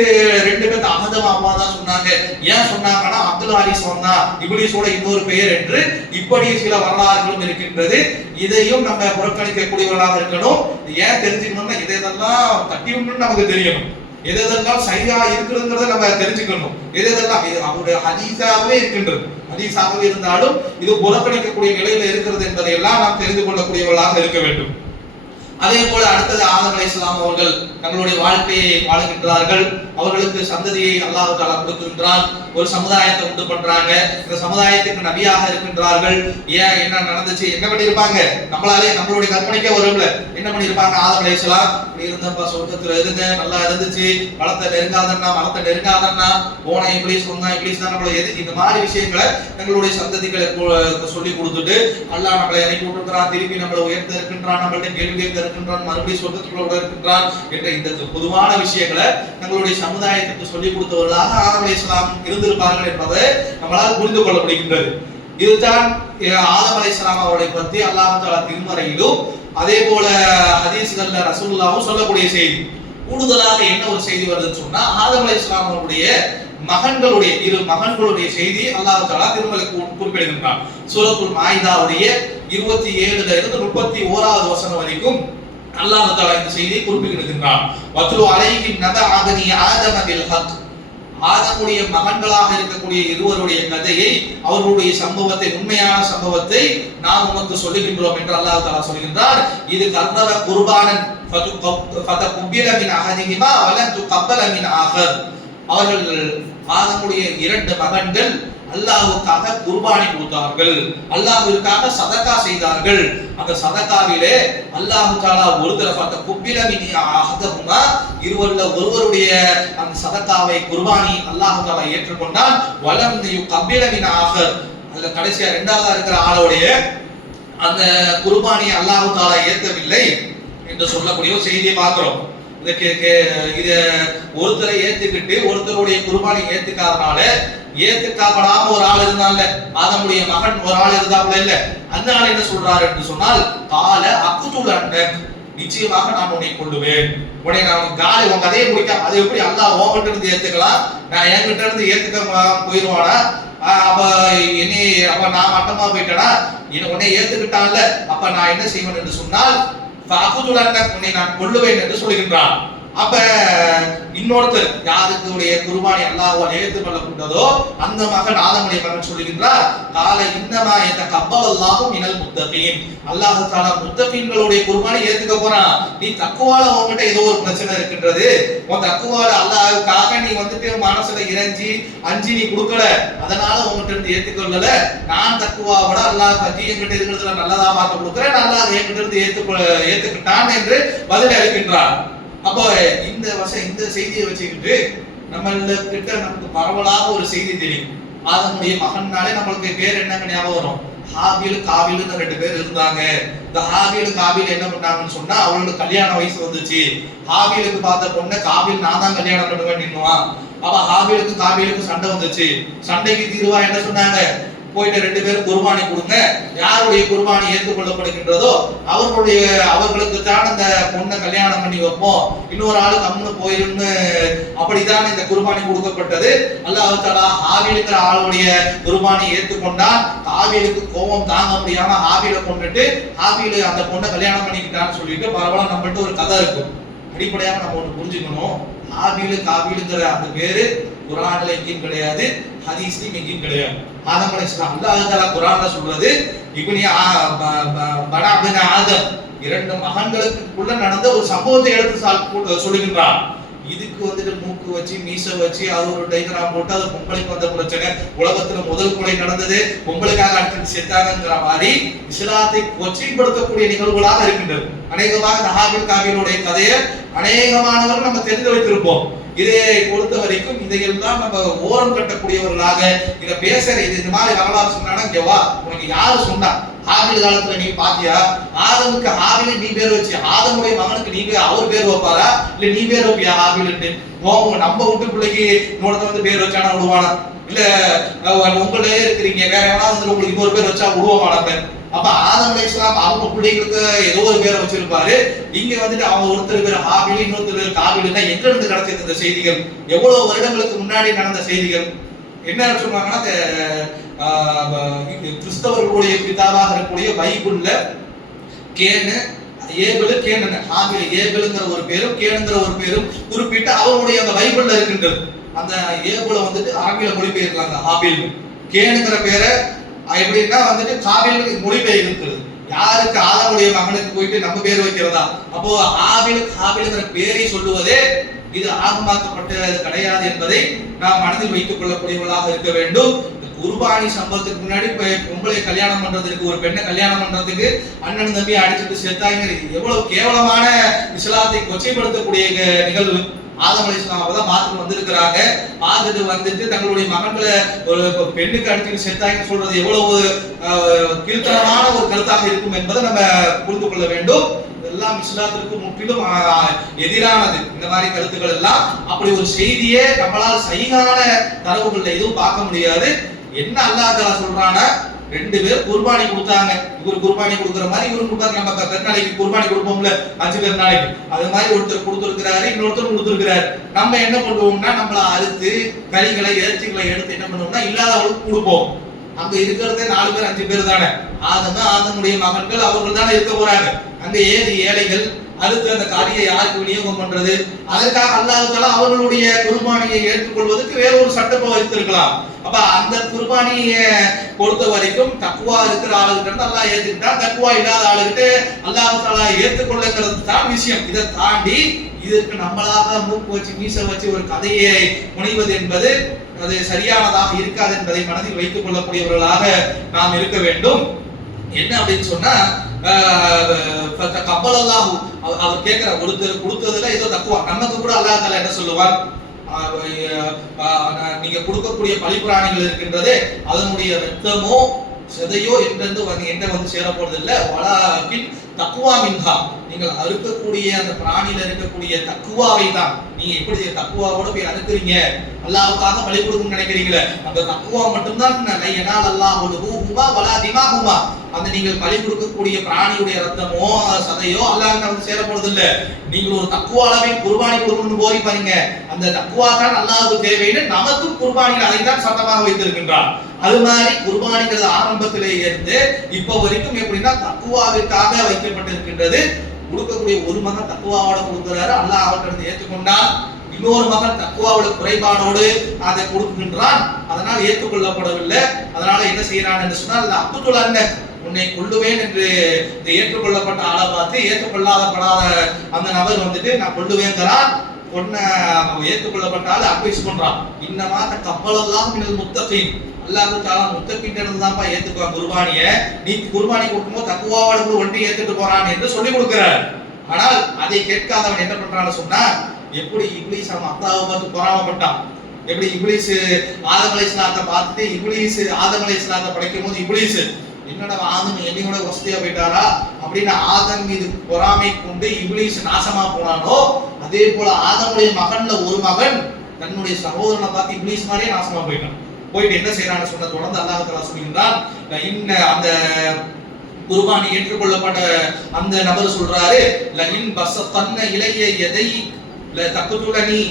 2 பேர் அகதம் அம்மா தான் சொன்னாங்க. ஏன் சொன்னாங்கன்னா அப்துல் ஹாரிஸ் சொன்னா இப்லீஸோட இன்னொரு பெயர் என்று இப்படி சில வரலாறுகளும் இருக்கின்றது. இதையும் நம்ம புறக்கணிக்கக்கூடியவர்களாக இருக்கணும். ஏன் தெரிஞ்சுக்கணும்னா இதெல்லாம் தட்டி உண்டு நமக்கு தெரியணும், எதெல்லாம் சரியா இருக்குங்கிறத நம்ம தெரிஞ்சுக்கணும். எதெல்லாம் அவருடைய ஹதீஸாகவே இருக்கின்றது, ஹதீஸாகவே இருந்தாலும் இது புறக்கணிக்கக்கூடிய நிலையில இருக்கிறது என்பதை எல்லாம் நாம் தெரிந்து கொள்ளக்கூடியவர்களாக இருக்க வேண்டும். அதே போல அடுத்தது ஆதம் அலைஹிஸ்ஸலாம் அவர்கள் தங்களுடைய வாழ்க்கையை வாழுகின்றார்கள். அவர்களுக்கு சந்ததியை அல்லாஹ் தஆலா கொடுக்கின்றான். ஒரு சமுதாயத்தை உண்டு பண்றாங்க. இந்த சமுதாயத்துக்கு நபியாக இருக்கின்றார்கள். ஏன் என்ன நடந்துச்சு, என்ன பண்ணிருப்பாங்க, நம்மளாலே நம்மளுடைய கற்பனைக்கே வரும்ல. என்ன பண்ணிருப்பாங்க, ஆதம் அலைஹிஸ்ஸலாம் இப்படி இருந்தப்ப சொர்க்கத்துல இருங்க, நல்லா இருந்துச்சு, மலத்தை நெருங்காதன்னா போன இப்லீஸ் சொன்னா இப்லீஸ் தான் நம்மள எது, இந்த மாதிரி விஷயங்களை தங்களுடைய சந்ததிகளுக்கு சொல்லி கொடுத்துட்டு அல்லாஹ் நம்மளை இறக்கி விட்டுருக்கிறான், திருப்பி நம்மளை உயர்த்த இருக்கின்றான், நம்மள்ட்ட கேள்வி கேட்க இருக்கின்றான், மறுபடியும் சொர்க்கத்துக்குள்ள இருக்கின்றான் என்ற இந்த பொதுவான விஷயங்களை தங்களுடைய சமுதாயத்துக்கு சொல்லிக் கொடுத்தவர்களாக ஆதம் அலைஹிஸ்ஸலாம் இருந்திருப்பார்கள் என்பதை நம்மளால் புரிந்து கொள்ள முடிகின்றது. இதுதான் ஆதம் அலைஹிஸ்ஸலாம் அவர்களை பற்றி அல்லாஹ் தஆலா திருமறையிலும் அதே போல ஹதீஸ்கள்ல ரசூலுல்லாஹ்வும் சொல்லக்கூடிய செய்தி. கூடுதலாக என்ன ஒரு செய்தி வருதுன்னு சொன்னா ஆதம் அலைஹிஸ்ஸலாம் அவருடைய மகன்களுடைய 2 மகன்களுடைய செய்தி அல்லாஹ் தஆலா திருமறையில் குறிப்பிடுகின்றான். சூரத்துல் மாயிதாவுடைய 27ல இருந்து 31வது வசனம் வரைக்கும் அல்லாஹ் தஆலா இந்த செய்தியை குறிப்பிடுகின்றான். வத்லு அலைஹிம் நபஅ அபனி ஆதம பில் ஹக். ஆதமுடைய மகன்களாக இருக்கக்கூடிய இருவருடைய கதையை, அவர்களுடைய சம்பவத்தை, உண்மையான சம்பவத்தை நாம் உமக்கு சொல்லுகின்றோம் என்று அல்லாஹ் தஆலா சொல்கின்றார். இது கர்தவ குர்பானன் ஃபதகுபில மின் அஹதிஹிமா வலன் துகப்பல மின் ஆகர். அவர்கள் ஆதமுடைய 2 மகன்கள் அல்லாஹ்வுக்காக குர்பானி கொடுத்தார்கள், அல்லாஹ்விற்காக சதகா செய்தார்கள். அந்த சதகாவிலே அல்லாஹ் தஆலா ஒரு தரஃபத்த குபில மின் அஹதஹுமா, இருவர்ல ஒருவருடைய அந்த சதகாவை குர்பானி அல்லாஹ் தஆலா ஏற்றுக்கொண்டான். வலம் யுகபில மின் ஆகர், அதுல கடைசியா 2ஆவதா இருக்கிற ஆளுடைய அந்த குர்பானி அல்லாஹ் தஆலா ஏற்கவில்லை என்று சொல்லக்கூடிய ஒரு செய்தியை பார்க்கிறோம். இத ஒருத்தரை ஏத்துக்கிட்டு ஒருத்தருடைய குர்பானி ஏத்துக்காதனால, ஏத்துக்காப்படாம ஒரு ஆள் இருந்தான்ல, ஆதமுடைய மகன் ஒரு ஆள் இருந்தாப்ல இல்ல, அந்த ஆள் என்ன சொல்றாரு என்று சொன்னால் கால அக்குதுல் அன்னக், நிச்சயமாக நான் உன்னை கொல்லுவேன், உன்னை நான் காலி, உன் கதையை முடிக்க. அது எப்படி அல்லாஹ் உன்கிட்ட இருந்து ஏத்துக்கலாம், நான் என்கிட்ட இருந்து ஏத்துக்க போயிருவானா? அப்ப என்னை அப்ப நான் மட்டமா போயிட்டேனா, உன்னை ஏத்துக்கிட்டான்ல, அப்ப நான் என்ன செய்வேன் என்று சொன்னால் உன்னை நான் கொல்லுவேன் என்று சொல்கின்றான். அப்ப இன்னொருத்தர் யாருக்குடைய குர்பானி அல்லாஹ்வால் ஏற்றுக்கொள்ளப்பட்டதோ அந்த மகன் ஆதமுடைய மகன் சொல்லுகின்றார், கால இன்னமா யதகப்பலல்லாஹு மினல் முத்தகீன். அல்லாஹ் தஆலா முத்தகீன்களுடைய குர்பானி ஏத்துக்க போறான். நீ தக்வால உன்கிட்ட ஏதோ ஒரு பிரச்சனை இருக்கின்றது, உன் தக்வால அல்லாஹ்வுக்காக நீ வந்துட்டு மனசுல இறஞ்சி அஞ்சி நீ கொடுக்கல, அதனால உன்கிட்ட இருந்து ஏத்துக்கொள்ளல. நான் தக்வாவோட அல்லாஹ் பத்தி என்கிட்ட இருக்கிறதுல நல்லதா பார்த்து கொடுக்கிறேன், அல்லாஹ் என்கிட்ட இருந்து ஏத்துக்கிட்டான் என்று பதில் அளிக்கின்றார். அப்போ இந்த செய்தியை வச்சுக்கிட்டு நம்மள கிட்ட நமக்கு பரவலாக ஒரு செய்தி தெரியும். ஆதமுடைய மகன்னாலே நம்மளுக்கு பேர் என்ன ஞாபகம் வரும், ஹாபில் காபில்னு 2 பேர் இருந்தாங்க. இந்த ஹாபில் காபில் என்ன பண்ணாங்கன்னு சொன்னா, அவங்களுக்கு கல்யாண வயசு வந்துச்சு. ஹாபிலுக்கு பார்த்த பொண்ணை காபில் நான் தான் கல்யாணம் பண்ணுவேன் நின்னுவான். அப்ப ஹாபிலுக்கு காபிலுக்கு சண்டை வந்துச்சு. சண்டைக்கு தீர்வா என்ன சொன்னாங்க, போயிட்டு 2 பேரும் குர்பானி கொடுங்க, யாருடைய குர்பானி ஏற்றுக்கொள்ளப்படுகின்றதோ அவர்களுக்கு தான் அந்த பொண்ணை கல்யாணம் பண்ணி வைப்போம், இன்னொரு ஆளு கம்முன்னு போயிருன்னு அப்படித்தான் இந்த குர்பானி கொடுக்கப்பட்டது. அல்லாஹ் தஆலா ஹாபிலுங்கிற ஆளுடைய குர்பானி ஏற்றுக்கொண்டான். ஹாபிலுக்கு கோபம் தாங்க முடியாம ஹாபிலை கொண்டுட்டு ஹாபில் அந்த பொண்ணை கல்யாணம் பண்ணிக்கிட்டான்னு சொல்லிட்டு பரவாயில்ல நம்மள்ட்ட ஒரு கதை இருக்கும். அடிப்படையாக நம்ம ஒன்று புரிஞ்சுக்கணும், காபிலுங்கிற அந்த பேரு குர்ஆன்ல எங்கேயும் கிடையாது, ஹதீஸ்லயும் எங்கேயும் கிடையாது. ஆதம் அலைஹிஸ்ஸலாம் அல்லாஹ் தஆலா குர்ஆன்ல சொல்றது இப்னி பனா ஆதம் 2 மகன்களுக்குள்ள நடந்த ஒரு சம்பவத்தை எடுத்து சொல்லுகின்றான். இதுக்கு வந்துட்டு மூக்கு வச்சு மீச வச்சு அது ஒரு டைகிராம் போட்டு அது பொம்பளைக்கு வந்த பிரச்சனை, உலகத்துல முதல் கொலை நடந்தது பொம்பளைக்காக அடுத்து செத்தாங்கிற மாதிரி இஸ்லாத்தை கொச்சைப்படுத்தக்கூடிய நிகழ்வுகளாக இருக்கின்றது. அநேகமாக இந்த ஹாபில் காபிலுடைய கதையை அநேகமானவர்கள் நம்ம தெரிந்து வைத்திருப்போம். இதை பொறுத்த வரைக்கும் இதையெல்லாம் நம்ம ஓரம் கட்டக்கூடியவர்களாக இதை பேசுற இந்த மாதிரி வரலாறு சொன்னா இங்க வா, உனக்கு யாரு சொன்னா? ஹாபில் காலத்துல நீ பாத்தியா? ஆதமுக்கு ஹாபில் நீ பேர் வச்சு, ஆதமுடைய மகனுக்கு நீ பேர் அவர் பேர் வைப்பாரா இல்ல நீ பேர் வைப்பியா ஹாபில்ட்டு? நம்ம வீட்டு பிள்ளைக்கு இன்னொருத்த வந்து பேர் வச்சானா விடுவானா? இல்ல உங்களே இருக்கிறீங்க வேற எவனா வந்து உங்களுக்கு இன்னொரு பேர் வச்சா விடுவானா? அப்ப ஆதம் அலைஹிஸ்ஸலாம் அவங்க பிள்ளைகளுக்கு ஏதோ ஒரு பேரை வச்சிருப்பாரு. இங்க வந்துட்டு அவங்க ஒருத்தர் பேர் ஹாபில் இன்னொருத்தர் பேர் காபில்னா எங்க இருந்து கிடைச்சது இந்த செய்திகள்? எவ்வளவு வருடங்களுக்கு முன்னாடி நடந்த செய்திகள்? என்ன சொல்றாங்கன்னா கிறிஸ்தவர்களுடைய பிதாவாக இருக்கக்கூடிய பைபிள்ல கேனு ஏபெலு கேனு ஹாபில் ஏபெலுங்கிற ஒரு பேரும் கேனுங்கிற ஒரு பேரும் குறிப்பிட்டு அவருடைய அந்த பைபிள்ல இருக்கின்றது. அந்த ஏபுல வந்துட்டு ஆங்கில மொழிபெயர்க்கிறாங்க ஹாபில். கேனுங்கிற பேரை எப்படின்னா வந்துட்டு காபில் மொழிபெயர்க்கிறது. யாருக்கு? ஆதமுடைய மகனுக்கு போயிட்டு நம்ம பேர் வைக்கிறதா? அப்போ ஆபில் காபில்ங்கிற பேரை சொல்லுவதே இது ஆகமாக்கப்பட்டது கிடையாது என்பதை நாம் மனதில் வைத்துக் கொள்ளக்கூடியவர்களாக இருக்க வேண்டும். குர்பானி சம்பவத்துக்கு முன்னாடி பொம்பளை கல்யாணம் பண்றதுக்கு, ஒரு பெண்ணை கல்யாணம் பண்றதுக்கு அண்ணன் தம்பி அடிச்சுட்டு சேர்த்தாங்க. எவ்வளவு கேவலமான இஸ்லாத்தை கொச்சைப்படுத்தக்கூடிய நிகழ்வு. ஆதம் அலைஹிஸ்ஸலாம் தான் பார்த்துட்டு வந்திருக்கிறாங்க. பார்த்துட்டு வந்துட்டு தங்களுடைய மகன்களை ஒரு பெண்ணுக்கு அடிச்சுட்டு செத்தாங்கன்னு சொல்றது எவ்வளவு கீழ்த்தரமான ஒரு கருத்தாக இருக்கும் என்பதை நம்ம புரிந்து கொள்ள வேண்டும். இதெல்லாம் இஸ்லாத்திற்கு முற்றிலும் எதிரானது. இந்த மாதிரி கருத்துக்கள் எல்லாம் அப்படி ஒரு செய்தியே நம்மளால் சகிகான தரவுகள்ல எதுவும் பார்க்க முடியாது. என்ன அல்லாஹ் தஆலா சொல்றானா, ரெண்டு பேர் குர்பானி கொடுத்தாங்க. இவர் குர்பானி கொடுக்குற மாதிரி இவரும் கொடுப்பாரு. நம்ம பெருநாளைக்கு குர்பானி கொடுப்போம்ல, 5 பெருநாளைக்கு, அது மாதிரி ஒருத்தர் கொடுத்துருக்கிறாரு, இன்னொருத்தர் கொடுத்துருக்கிறாரு. நம்ம என்ன பண்ணுவோம்னா நம்மள அறுத்து கறிகளை இறைச்சிகளை எடுத்து என்ன பண்ணுவோம்னா இல்லாதவங்களுக்கு கொடுப்போம். அங்க இருக்கிறதே 4 பேர் 5 பேர் தானே. ஆதமுடைய மகன்கள் அவர்கள் தானே இருக்க போறாங்க. அங்க ஏழு ஏழைகள் அடுத்து அந்த காரியை யாருக்கு விநியோகம் பண்றது? அதற்காக அல்லாஹ் தஆலா அவர்களுடைய குர்பானியை ஏற்றுக்கொள்வதற்கு வேற ஒரு சட்டத்தை வைத்திருக்கலாம். அப்ப அந்த குர்பானியை பொறுத்த வரைக்கும் தக்வா இருக்கிற ஆளுகிட்ட அல்லாஹ் ஏத்துக்கிட்டா, தக்வா இல்லாத ஆளுகிட்ட அல்லாஹ் தஆலா ஏற்றுக்கொள்ளுங்கிறது தான் விஷயம். இதை தாண்டி இதற்கு நம்மளாக மூக்கு வச்சு மீச வச்சு ஒரு கதையை முனைவது என்பது அது சரியானதாக இருக்காது என்பதை மனதில் வைத்துக் கொள்ளக்கூடியவர்களாக நாம் இருக்க வேண்டும். என்ன அப்படின்னு சொன்னா கப்பலல்லாஹு அவர் கேட்கிற கொடுத்ததுல ஏதோ தக்குவா. நமக்கு கூட அல்லாஹ் தஆலா என்ன சொல்லுவார்? நீங்க கொடுக்கக்கூடிய பலிப்பிராணிகள் இருக்கின்றதே அதனுடைய ரத்தமோ சதையோ என்ன வந்து சேர போறது இல்ல. வலாகின் தக்குவா மின்ஹா, நீங்கள் அறுக்கக்கூடிய அந்த பிராணியில இருக்கக்கூடிய தக்குவாவை தான். நீங்க எப்படி தக்குவாவோட போய் அறுக்குறீங்க, அல்லாஹ்வுக்காக பலி கொடுக்கணும்னு நினைக்கிறீங்களே, அந்த தக்குவா மட்டும்தான் அந்த நீங்கள் பலி கொடுக்கக்கூடிய பிராணியுடைய ரத்தமோ சதையோ அல்லாஹ் வந்து சேர போறது இல்ல. நீங்கள் ஒரு தக்குவாவே குர்பானி கொடுக்கணும்னு போய் பாருங்க, அந்த தக்குவா தான் அல்லாஹ்வுக்கு தேவைன்னு நமக்கும் குர்பானிகள் அதை தான் சட்டமாக வைத்திருக்கின்றான். அது மாதிரி குர்பானிகள் ஆரம்பத்திலே இருந்து இப்ப வரைக்கும் எப்படின்னா தக்குவாவிற்காக வைக்கப்பட்டிருக்கின்றது. கொடுக்கக்கூடிய ஒரு மகன் தக்குவாவோட கொடுக்கிறாரு, அல்லாஹ் அவர்கிட்ட ஏற்றுக்கொண்டார். இன்னொரு மகன் தக்குவாவோட குறைபாடோடு அதை கொடுக்கின்றான், அதனால் ஏற்றுக்கொள்ளப்படவில்லை. அதனால என்ன செய்யறான் என்று சொன்னால் அப்துல்லாஹ் உன்னை கொல்லுவேன் என்று இந்த ஏற்றுக்கொள்ளப்பட்ட ஆளை பார்த்து ஏற்றுக்கொள்ளாதப்படாத அந்த நபர் வந்துட்டு நான் கொல்லுவேங்கிறான். ஏற்றுக்கொள்ளப்பட்ட ஆள் அட்வைஸ் பண்றான். இன்னமா கப்பலெல்லாம் மினல் முத்தகீன், அல்லாஹ் தஆலா முத்தகீன்கள் தான்ப்பா ஏத்துக்குவான் குர்பானிய. நீ குர்பானி கொடுக்கும்போது தக்குவாவோட கூட ஒன்றி ஏத்துட்டு போறான் என்று சொல்லி கொடுக்கிறார். ஆனால் அதை கேட்காதவன் என்ன பண்றான்னு சொன்னா, எப்படி இப்லீஸ் அவன் அல்லாஹ்வை பார்த்து பொறாமப்பட்டான். எப்படி இப்லீஸ் ஆதம் அலைஹிஸ்ஸலாத்தை பார்த்துட்டு இப்லீஸ் ஆதம் அலைஹிஸ்ஸலாத்தை படைக்கும் போது இப்லீஸ் என்னடா ஆதம் என்னையோட வசதியா போயிட்டாரா அப்படின்னு ஆதம் மீது பொறாமை கொண்டு இப்லீஸ் நாசமா போனானோ, அதே போல ஆதமுடைய மகன்ல ஒரு மகன் தன்னுடைய சகோதரனை பார்த்து இப்லீஸ் மாதிரியே நாசமா போயிட்டான். போயிட்டு என்ன செய்யறான்னு சொன்ன தொடர்ந்து அல்லாஹ் தஆலா சொல்கிறான். அந்த குர்பானி ஏற்றுக்கொள்ளப்பட்ட அந்த நபர் சொல்றாரு, லஇன் பஸத்தன்ன இலைய யதை லதக்துலனி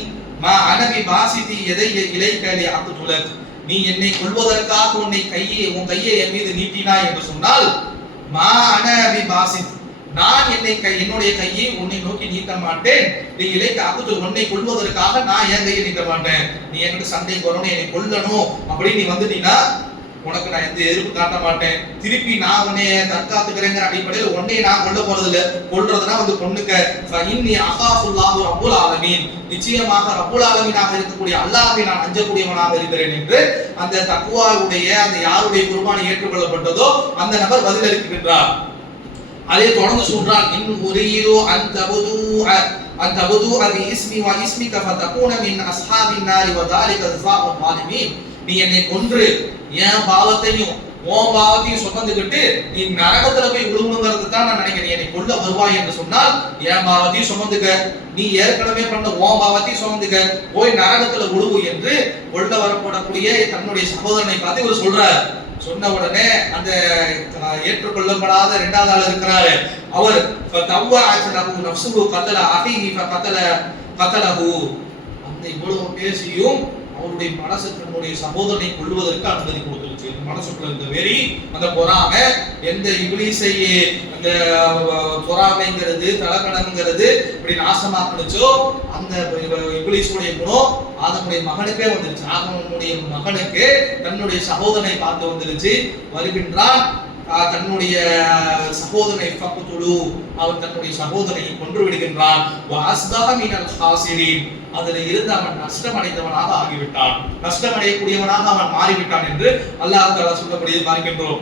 மா அனபி பாசிதி யதை இலைக லிஅக்துலக், நீ என்னை கொல்வதற்காக உன் கையை என் மீது நீட்டினாய் என்று சொன்னால், மா அனபி பாசித், நான் என்னுடைய கையை உன்னை நோக்கி நீட்ட மாட்டேன். நீ இலைக்கு அகுத்து உன்னை கொல்வதற்காக நான் என் கையை நீட்ட மாட்டேன். நீ என்கிட்ட சண்டைக்கு வரணும், என்னை கொல்லணும் அப்படின்னு நீ வந்துட்டீங்கன்னா உனக்கு நான் எந்த எதிர்ப்பு காட்ட மாட்டேன். திருப்பி நான் உன்னை தற்காத்துக்கிறேங்கிற அடிப்படையில் உன்னை நான் கொல்ல போறது இல்லை. கொல்றதுனா வந்து பொண்ணுக்க இன்னி அகாஃபுல்லாஹு ரப்புல் ஆலமீன், நிச்சயமாக ரப்புல் ஆலமீனாக இருக்கக்கூடிய அல்லாஹ்வை நான் அஞ்சக்கூடியவனாக இருக்கிறேன் என்று அந்த தக்வாவுடைய அந்த யாருடைய குர்பானி ஏற்றுக்கொள்ளப்பட்டதோ அந்த நபர் பதிலளிக்கின்றார். அதே தொடர்ந்து சொல்றான், இன் உரீது அன் தபது அபி இஸ்மி வ இஸ்மிக ஃபதகூன மின் அஸ்ஹாபின் நாரி வ தாலிக ஜஸாஉல் ஸாலிமீன். நீ என்னை கொன்று என் பாவத்தையும் உன் பாவத்தையும் சுமந்துக்கிட்டு நீ நரகத்துல போய் விழுங்கணுங்கிறது தான் நான் நினைக்கிறேன். என்னை கொல்ல வருவாய் என்று சொன்னால் என் பாவத்தையும் சுமந்துக்க, நீ ஏற்கனவே பண்ண உன் பாவத்தையும் சுமந்துக்க, போய் நரகத்துல விழுவு என்று கொல்ல வரப்படக்கூடிய தன்னுடைய சகோதரனை பார்த்து இவர் சொல்றார். சொன்ன உடனே அந்த ஏற்றுக்கொள்ளப்படாத இரண்டாவது ஆள் இருக்கிறாரு, அவர் அந்த இவ்வளவு பேசியும் அவருடைய மனசு தன்னுடைய சகோதரனை கொள்வதற்கு அனுமதி கொடுத்துருச்சு. மனசுக்குள்ள இருந்த வெறி, அந்த பொறாமை, எந்த இப்லீஸை அந்த பொறாமைங்கிறது தலக்கணங்கிறது இப்படி நாசமாக்குனுச்சோ அந்த இப்லீஸுடைய குணம் ஆதமுடைய மகனுக்கே வந்துருச்சு. ஆதமுடைய மகனுக்கு தன்னுடைய சகோதரனை பார்த்து வந்துருச்சு. வருகின்றான், தன்னுடைய சகோதரனை ஃபக்துலு, அவன் தன்னுடைய சகோதரனை கொன்று விடுகின்றான். வஅஸ்தஹ மினல் ஹாசிரீன், அதில் இருந்து அவன் நஷ்டமடைந்தவனாக ஆகிவிட்டான், நஷ்டமடையக்கூடியவனாக அவன் மாறிவிட்டான் என்று அல்லாஹ் தஆலா சொல்லக்கூடியது பார்க்கின்றோம்.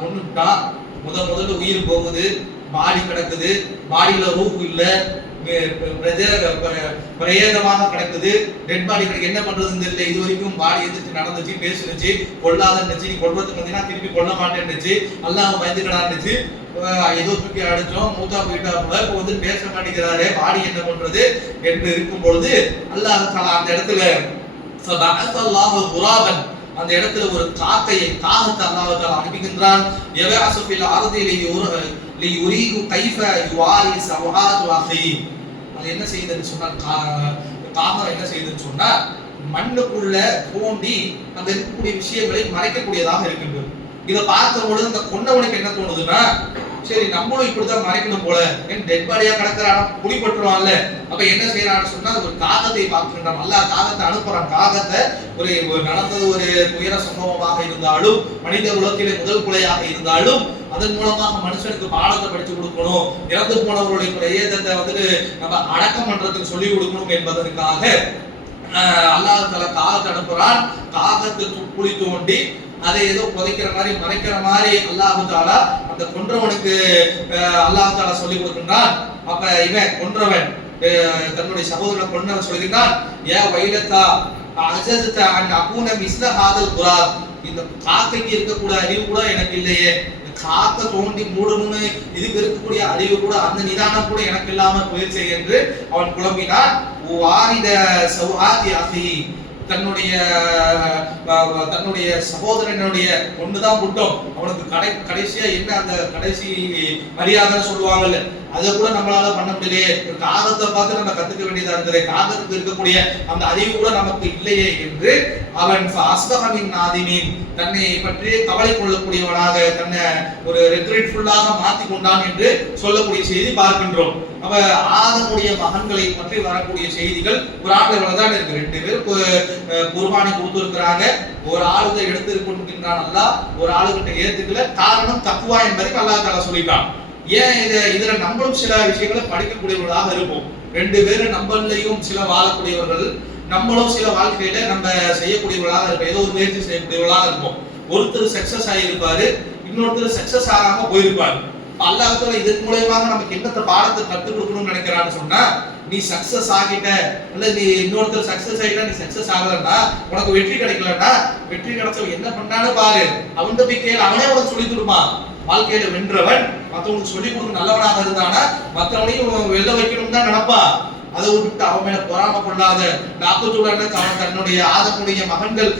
கொன்னுட்டான், முதல்ல உயிர் போகுது, பாடி கிடக்குது, பாடியில ரூஹ் இல்ல, பிரேதமாக கிடக்குது, டெட் பாடி கிடக்கு, என்ன பண்றதுன்னு தெரியல. இது வரைக்கும் பாடி எதிர்த்து நடந்துச்சு, பேசுனுச்சு, கொல்லாதன்னு, நீ கொல்றதுக்கு வந்தீங்கன்னா திருப்பி கொல்ல மாட்டேன்னுச்சு, அல்லாஹ் பயந்துக்கடான்னுச்சு. ஏதோ தூக்கி அடிச்சோம், மூத்தா போயிட்டாப்புல, இப்போ வந்து பேச மாட்டேங்கிறாரே, பாடி என்ன பண்றது என்று இருக்கும் பொழுது அல்லாஹ் தஆலா அந்த இடத்துல அந்த இடத்துல ஒரு காக்கையை, காகத்தை அல்லாஹ் தஆலா அனுப்புகின்றான். யபஅஸு ஃபில் அர்தி லியுரீகு கைஃப யுவாரி சவஹாது அஹி. அது என்ன செய்யுதுன்னு சொன்னா, காகம் என்ன செய்யுதுன்னு சொன்னா மண்ணுக்குள்ள தோண்டி அந்த இருக்கக்கூடிய விஷயங்களை மறைக்கக்கூடியதாக இருக்கின்றது. இதை பார்க்கும் பொழுது அந்த கொன்னவனுக்கு என்ன தோணுதுன்னா, சரி நம்மளும் இப்படிதான் மறைக்கணும் போல, என் டெட் பாடியா கிடக்குறான், குடிப்பட்டுருவான்ல, அப்ப என்ன செய்யறான்னு சொன்னா ஒரு காகத்தை பார்க்கின்றான். நல்லா காகத்தை அனுப்புறான். காகத்தை ஒரு நடந்தது ஒரு துயர சம்பவமாக இருந்தாலும், மனித உலகத்திலே முதல் கொலையாக இருந்தாலும், அதன் மூலமாக மனுஷனுக்கு பாடத்தை படித்து கொடுக்கணும், இறந்து போனவர்களுடைய பிரேதத்தை வந்துட்டு நம்ம அடக்கம் பண்றதுக்கு சொல்லி கொடுக்கணும் என்பதற்காக அல்லாஹ் தஆலா காகத்தை அனுப்புறான். காகத்தை குழி தோண்டி அதை ஏதோ புதைக்கிற மாதிரி மறைக்கிற மாதிரி அல்லாஹ் தஆலா அந்த கொன்றவனுக்கு அல்லாஹ் தஆலா சொல்லி கொடுக்கின்றான். அப்ப இவன் கொன்றவன் தன்னுடைய சகோதரனை கொன்றவன் சொல்கிறான், யா வைலதா அஜஸத அன் அகூன மிஸ்ல ஹாதல் குராத். இந்த காக்கைக்கு இருக்கக்கூடிய அறிவு கூட எனக்கு இல்லையே, காக்கை தோண்டி மூடணும்னு இதுக்கு இருக்கக்கூடிய அறிவு கூட, அந்த நிதானம் கூட எனக்கு இல்லாம போயிடுச்சு என்று அவன் குழம்பினான். வாரித சௌஹாதி அஹி, தன்னுடைய சகோதரனுடைய ஒண்ணுதான் முட்டம், அவனுக்கு கடைசியா என்ன அந்த கடைசி மரியாதை சொல்லுவாங்கல்ல, அதை கூட நம்மளால பண்ண முடியலையே. காகத்தை பார்த்து நம்ம கத்துக்க வேண்டியதா இருந்தது, காகத்துக்கு இருக்கக்கூடிய அந்த அறிவு கூட நமக்கு இல்லையே என்று அவன் தன்னை பற்றி கவலை கொள்ளக்கூடியவனாக, தன்னை ஒரு ரெக்ரெட்ஃபுல்லாக மாற்றி கொண்டான் என்று சொல்லக்கூடிய செய்தி பார்க்கின்றோம். அப்ப ஆதமுடைய மகன்களை பற்றி வரக்கூடிய செய்திகள் குர்ஆன்ல இவ்வளவுதான் இருக்கு. 2 பேர் குர்பானி கொடுத்திருக்கிறாங்க, ஒரு ஆளுக்கு எடுத்து கொண்டிருக்கிறான் அல்லாஹ், ஒரு ஆளுகிட்ட ஏத்துக்கல. காரணம் தக்வா என்பதை அல்லாஹ் தஆலா சொல்லிட்டான். ஏன் இதுல நம்மளும் சில விஷயங்களை படிக்கக்கூடியவர்களாக இருப்போம். 2 பேரும் நம்மளையும் சில வாழக்கூடியவர்கள், நம்மளும் சில வாழ்க்கையில நம்ம செய்யக்கூடியவர்களாக இருப்போம், ஏதோ ஒரு முயற்சி செய்யக்கூடியவர்களாக இருப்போம். ஒருத்தர் சக்சஸ் ஆகியிருப்பாரு, இன்னொருத்தர் சக்சஸ் ஆகாம போயிருப்பாரு. அல்லாஹ் தஆலா இதன் மூலமாக நமக்கு என்னத்த பாடத்தை கற்றுக் கொடுக்கணும்னு நினைக்கிறான்னு சொன்னா, நீ சக்சஸ் ஆகிட்ட இல்ல நீ இன்னொருத்தர் சக்சஸ் ஆகிட்டா, நீ சக்சஸ் ஆகலன்னா, உனக்கு வெற்றி கிடைக்கலன்னா, வெற்றி கிடைச்சவன் என்ன பண்ணான்னு பாரு, அவன் போய் கேளு, அவனே உனக்கு சொல்லி கொடுப்பான். வாழ்க்கையில வென்றவன் மற்றவனுக்கு சொல்லிக் கொடுக்க நல்லவனாக இருந்தானா மற்றவனையும் வெல்ல வைக்கணும் தான் நினைப்பான். அதை விட்டு அவன் மேல பொறாம கொள்ளாத, நாக்குச்சூழல் தன்னுடைய ஆதமுடைய மகன்கள்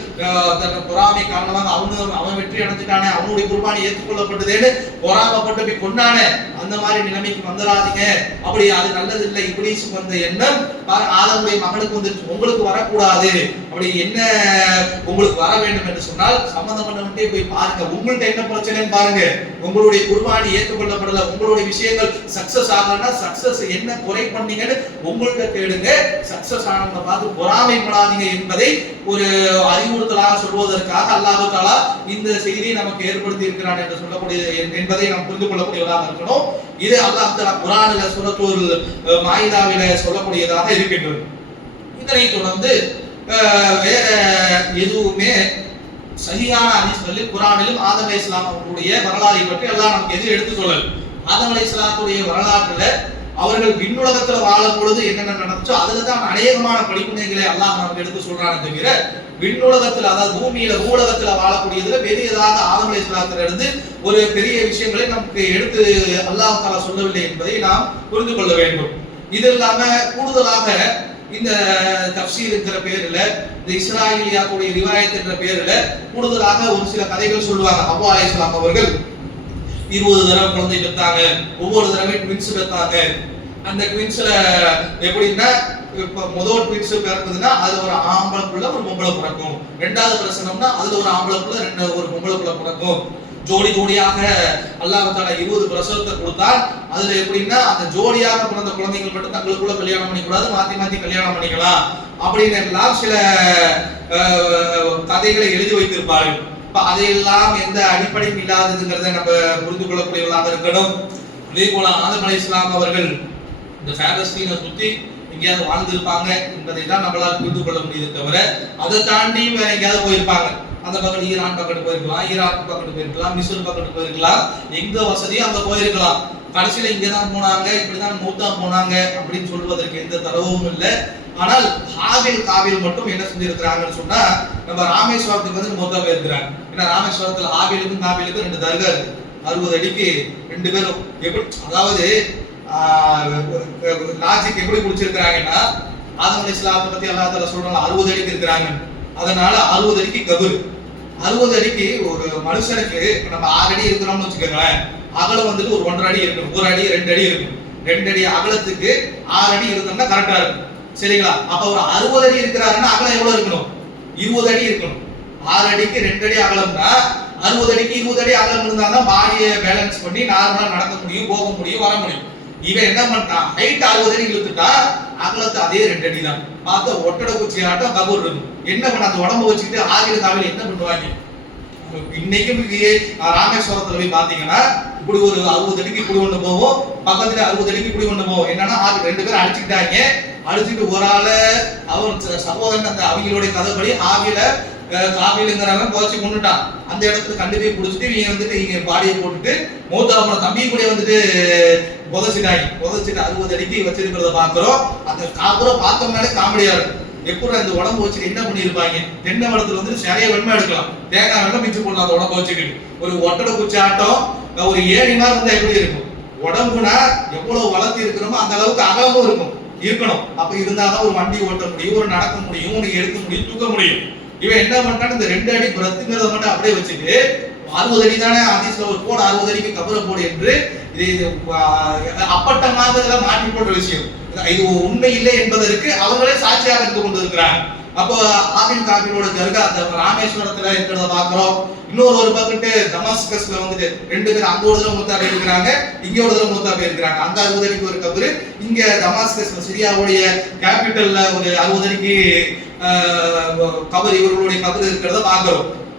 தன் பொறாமை காரணமாக அவன் வெற்றி அடைஞ்சிட்டானே, அவனுடைய குர்பானி ஏற்றுக்கொள்ளப்பட்டதேன்னு பொறாமப்பட்டு போய் கொண்டானே, அந்த மாதிரி நிலைமைக்கு வந்துடாதீங்க, அப்படி அது நல்லது இல்லை. இப்படி வந்த எண்ணம் ஆதமுடைய மகனுக்கு வந்துட்டு உங்களுக்கு வரக்கூடாது. அப்படி என்ன உங்களுக்கு வர வேண்டும் என்று சொன்னால் சம்பந்தம் பண்ணவன்ட்டே போய் பாருங்க, உங்கள்ட்ட என்ன பிரச்சனைன்னு பாருங்க. உங்களுடைய குர்பானி ஏற்றுக்கொள்ளப்படல, உங்களுடைய விஷயங்கள் சக்சஸ் ஆகலன்னா சக்சஸ் என்ன குறை பண்ணீங்கன்னு உங்கள்ட்ட கேளுங்க. சக்சஸ் ஆனவங்களை பார்த்து பொறாமைப்படாதீங்க என்பதை ஒரு அறிவுறுத்தலாக சொல்வதற்காக அல்லாஹ் தஆலா இந்த செய்தியை நமக்கு ஏற்படுத்தி இருக்கிறான் என்று சொல்லக்கூடிய என்பதை நாம் புரிந்து கொள்ளக்கூடியவராக இருக்கணும். இது அல்லாஹ் தஆலா குர்ஆனில சூரத்துல் மாயிதாவில சொல்லக்கூடியதாக இருக்கின்றது. இதனை தொடர்ந்து வேற எதுவுமே சஹீஹான ஹதீஸ்களில் குர்ஆனிலும் ஆதம் அலைஹிஸ்ஸலாம் அவர்களுடைய வரலாறை பற்றி அல்லாஹ் நமக்கு எது எடுத்து சொல்லல. ஆதம் அலைஹிஸ்ஸலாத்துடைய வரலாற்றுல அவர்கள் விண்ணுலகத்துல வாழும் பொழுது என்னென்ன நடந்துச்சோ அதுல தான் அநேகமான படிப்பினைகளை அல்லாஹ் நமக்கு எடுத்து சொல்றானே தவிர விண்ணுலகத்துல அதாவது பூமியில பூலகத்துல வாழக்கூடியதுல பெரியதாக ஆதம் அலைஹிஸ்ஸலாத்துல இருந்து ஒரு பெரிய விஷயங்களை நமக்கு எடுத்து அல்லாஹ் தஆலா சொல்லவில்லை என்பதை நாம் புரிந்து கொள்ள வேண்டும். இது இல்லாம கூடுதலாக இந்த தஃப்சீர் என்கிற பேர்ல இந்த இஸ்ராயிலியாவுடைய ரிவாயத் என்ற பேர்ல கூடுதலாக ஒரு சில கதைகள் சொல்லுவாங்க. ஹவ்வா அலைஹிஸ்ஸலாம் அவர்கள் 20 தடவை குழந்தை பெற்றாங்க, ஒவ்வொரு தடவை ட்வின்ஸ் பெற்றாங்க. அந்த ட்வின்ஸ்ல எப்படின்னா இப்ப முதல் ட்வின்ஸ் பிறக்குதுன்னா அதுல ஒரு ஆம்பளை புள்ள ஒரு பொம்பளை பிறக்கும், ரெண்டாவது பிரசனம்னா அதுல ஒரு ஆம்பளை புள்ள ஒரு பொம்பளை புள்ள பிறக்கும். ஜோடி ஜோடியாக அல்லாஹ் தஆலா 20 பிரசவத்தை கொடுத்தால் அதுல எப்படின்னா அந்த ஜோடியாக பிறந்த குழந்தைகள் மட்டும் தங்களுக்குள்ள கல்யாணம் பண்ணிக்கூடாது, மாத்தி மாத்தி கல்யாணம் பண்ணிக்கலாம் அப்படின்னு எல்லாம் சில கதைகளை எழுதி வைத்திருப்பார்கள். அதையெல்லாம் எந்த அடிப்படையும் இல்லாததுங்கிறத நம்ம புரிந்து கொள்ளக்கூடியவர்களாக இருக்கணும். அதே போல ஆதம் அலைஹிஸ்ஸலாம் அவர்கள் இந்த பாலஸ்தீனை சுத்தி எங்கேயாவது வாழ்ந்திருப்பாங்க என்பதை தான் நம்மளால் புரிந்து கொள்ள முடியுது தவிர அதை தாண்டியும் வேற எங்கேயாவது போயிருப்பாங்க. அந்த பக்கம் ஈரான் பக்கத்து போயிருக்கலாம், ஈராக் பக்கத்து போயிருக்கலாம், மிஸ்ர் பக்கத்து போயிருக்கலாம், எங்க வசதியும் அங்க போயிருக்கலாம். கடைசியில இங்கதான் போனாங்க, இப்படிதான் மூத்தா போனாங்க அப்படின்னு சொல்வதற்கு எந்த தரவும் இல்லை. ஆனால் ஹாபில் காபில் மட்டும் என்ன செஞ்சிருக்கிறாங்கன்னு சொன்னா நம்ம ராமேஸ்வரத்துக்கு வந்து மூத்தா போயிருக்கிறாங்க. ஏன்னா ராமேஸ்வரத்துல ஹாபிலுக்கும் காபிலுக்கும் 2 தர்கா இருக்கு. 60 அடிக்கு 2 பேரும் எப்படி அதாவது லாஜிக் எப்படி குடிச்சிருக்கிறாங்கன்னா ஆதம் அலைஹிஸ்ஸலாத்தை பத்தி அல்லாஹ் தஆலா சொல்றாங்க 60 அடிக்கு இருக்கிறாங்க. அதனால 60 அடிக்கு கபர். 60 அடிக்கு ஒரு மனுஷனுக்கு நம்ம 6 அடி இருக்கிறோம்னு வச்சுக்கோங்களேன், அகலம் வந்துட்டு ஒரு 1.5 அடி இருக்கணும், 1 அடி 2 அடி இருக்கணும். 2 அடி அகலத்துக்கு 6 அடி இருந்தோம்னா கரெக்டா இருக்கும். சரிங்களா? அப்ப ஒரு 60 அடி இருக்கிறாருன்னா அகலம் எவ்வளவு இருக்கணும்? 20 அடி இருக்கணும். 6 அடிக்கு 2 அடி அகலம்னா 60 அடிக்கு 20 அடி அகலம் இருந்தாதான் பாடியை பேலன்ஸ் பண்ணி நார்மலா நடக்க முடியும், போக முடியும், வர முடியும். இவன் என்ன பண்ணிட்டான், ஹைட் 60 அடி இழுத்துட்டா அகலத்து அதே 2 அடி தான். பார்த்த ஒட்டட குச்சி ஆட்டம் கபூர் இருக்கும். என்ன பண்ண அந்த உடம்பு வச்சுக்கிட்டு ஆகில காவில என்ன பண்ணுவாங்க? இன்னைக்கும் ராமேஸ்வரத்துல போய் பாத்தீங்கன்னா இப்படி ஒரு 60 அடிக்கு இப்படி ஒண்ணு போவோம், பக்கத்துல 60 அடிக்கு இப்படி ஒண்ணு போவோம். என்னன்னா 2 பேரும் அடிச்சுக்கிட்டாங்க. அடிச்சுட்டு ஒரு ஆளு அவர் சகோதரன் அந்த அவங்களுடைய கதைப்படி ஆவில காவிலுங்கிறவன் போச்சு கொண்டுட்டான். அந்த இடத்துல கண்டு போய் பிடிச்சிட்டு இவங்க வந்துட்டு இங்க பாடியை போட்டுட்டு மூத்தவங்கள தம்பி கூட வந்துட்டு புதைச்சிட்டாங்க. புதைச்சிட்டு 60 அடிக்கு வச்சிருக்கிறத பாக்குறோம். அந்த காப்புரை பார்த்தோம்னாலே காமெடியா இருக்கும். எப்படி அந்த உடம்பு வச்சுட்டு என்ன பண்ணிருப்பாங்க? தென்னை மரத்துல வந்து நிறைய வெண்மை எடுக்கலாம், தேங்காய் வெண்ணெய் மிச்சு போடலாம். அந்த உடம்பு வச்சுக்கிட்டு ஒரு ஒட்டட குச்சி ஆட்டம் ஒரு ஏணி மாதிரி இருந்தா எப்படி இருக்கும்? உடம்புனா எவ்வளவு வளர்த்தி இருக்கிறோமோ அந்த அளவுக்கு அகலமும் இருக்கணும். அப்ப இருந்தாதான் ஒரு வண்டி ஓட்ட முடியும், ஒரு நடக்க முடியும், ஒரு எடுக்க முடியும், தூக்க முடியும். இவன் என்ன பண்ணிட்டான், இந்த 2 அடி பிரத்துங்கிறத மட்டும் அப்படியே வச்சுட்டு 60 அடி தானே ஹதீஸ்ல ஒரு போடு 60 அடிக்கு கபரை போடு என்று இது அப்பட்டமாக மாற்றி போட்ட விஷயம். இது உண்மை இல்லை என்பதற்கு அவர்களே சாட்சியாக இருந்து கொண்டு இருக்கிறாங்க. அப்போ ஆபில் காபிலோட தர்கா ராமேஸ்வரத்துல இருக்கிறத பாக்குறோம். இன்னொரு ஒரு பக்கத்து தமாஸ்கஸ்ல வந்துட்டு 2 பேர் அங்க ஒரு தடவை மூத்தா போயிருக்கிறாங்க, இங்க ஒரு தடவை மூத்தா போயிருக்கிறாங்க. அங்க 60 அடிக்கு ஒரு கபரு, இங்க தமாஸ்கஸ்ல சிரியாவுடைய கேபிட்டல்ல ஒரு 60 அடிக்கு கபர் இவர்களுடைய கபர் இருக்கிறத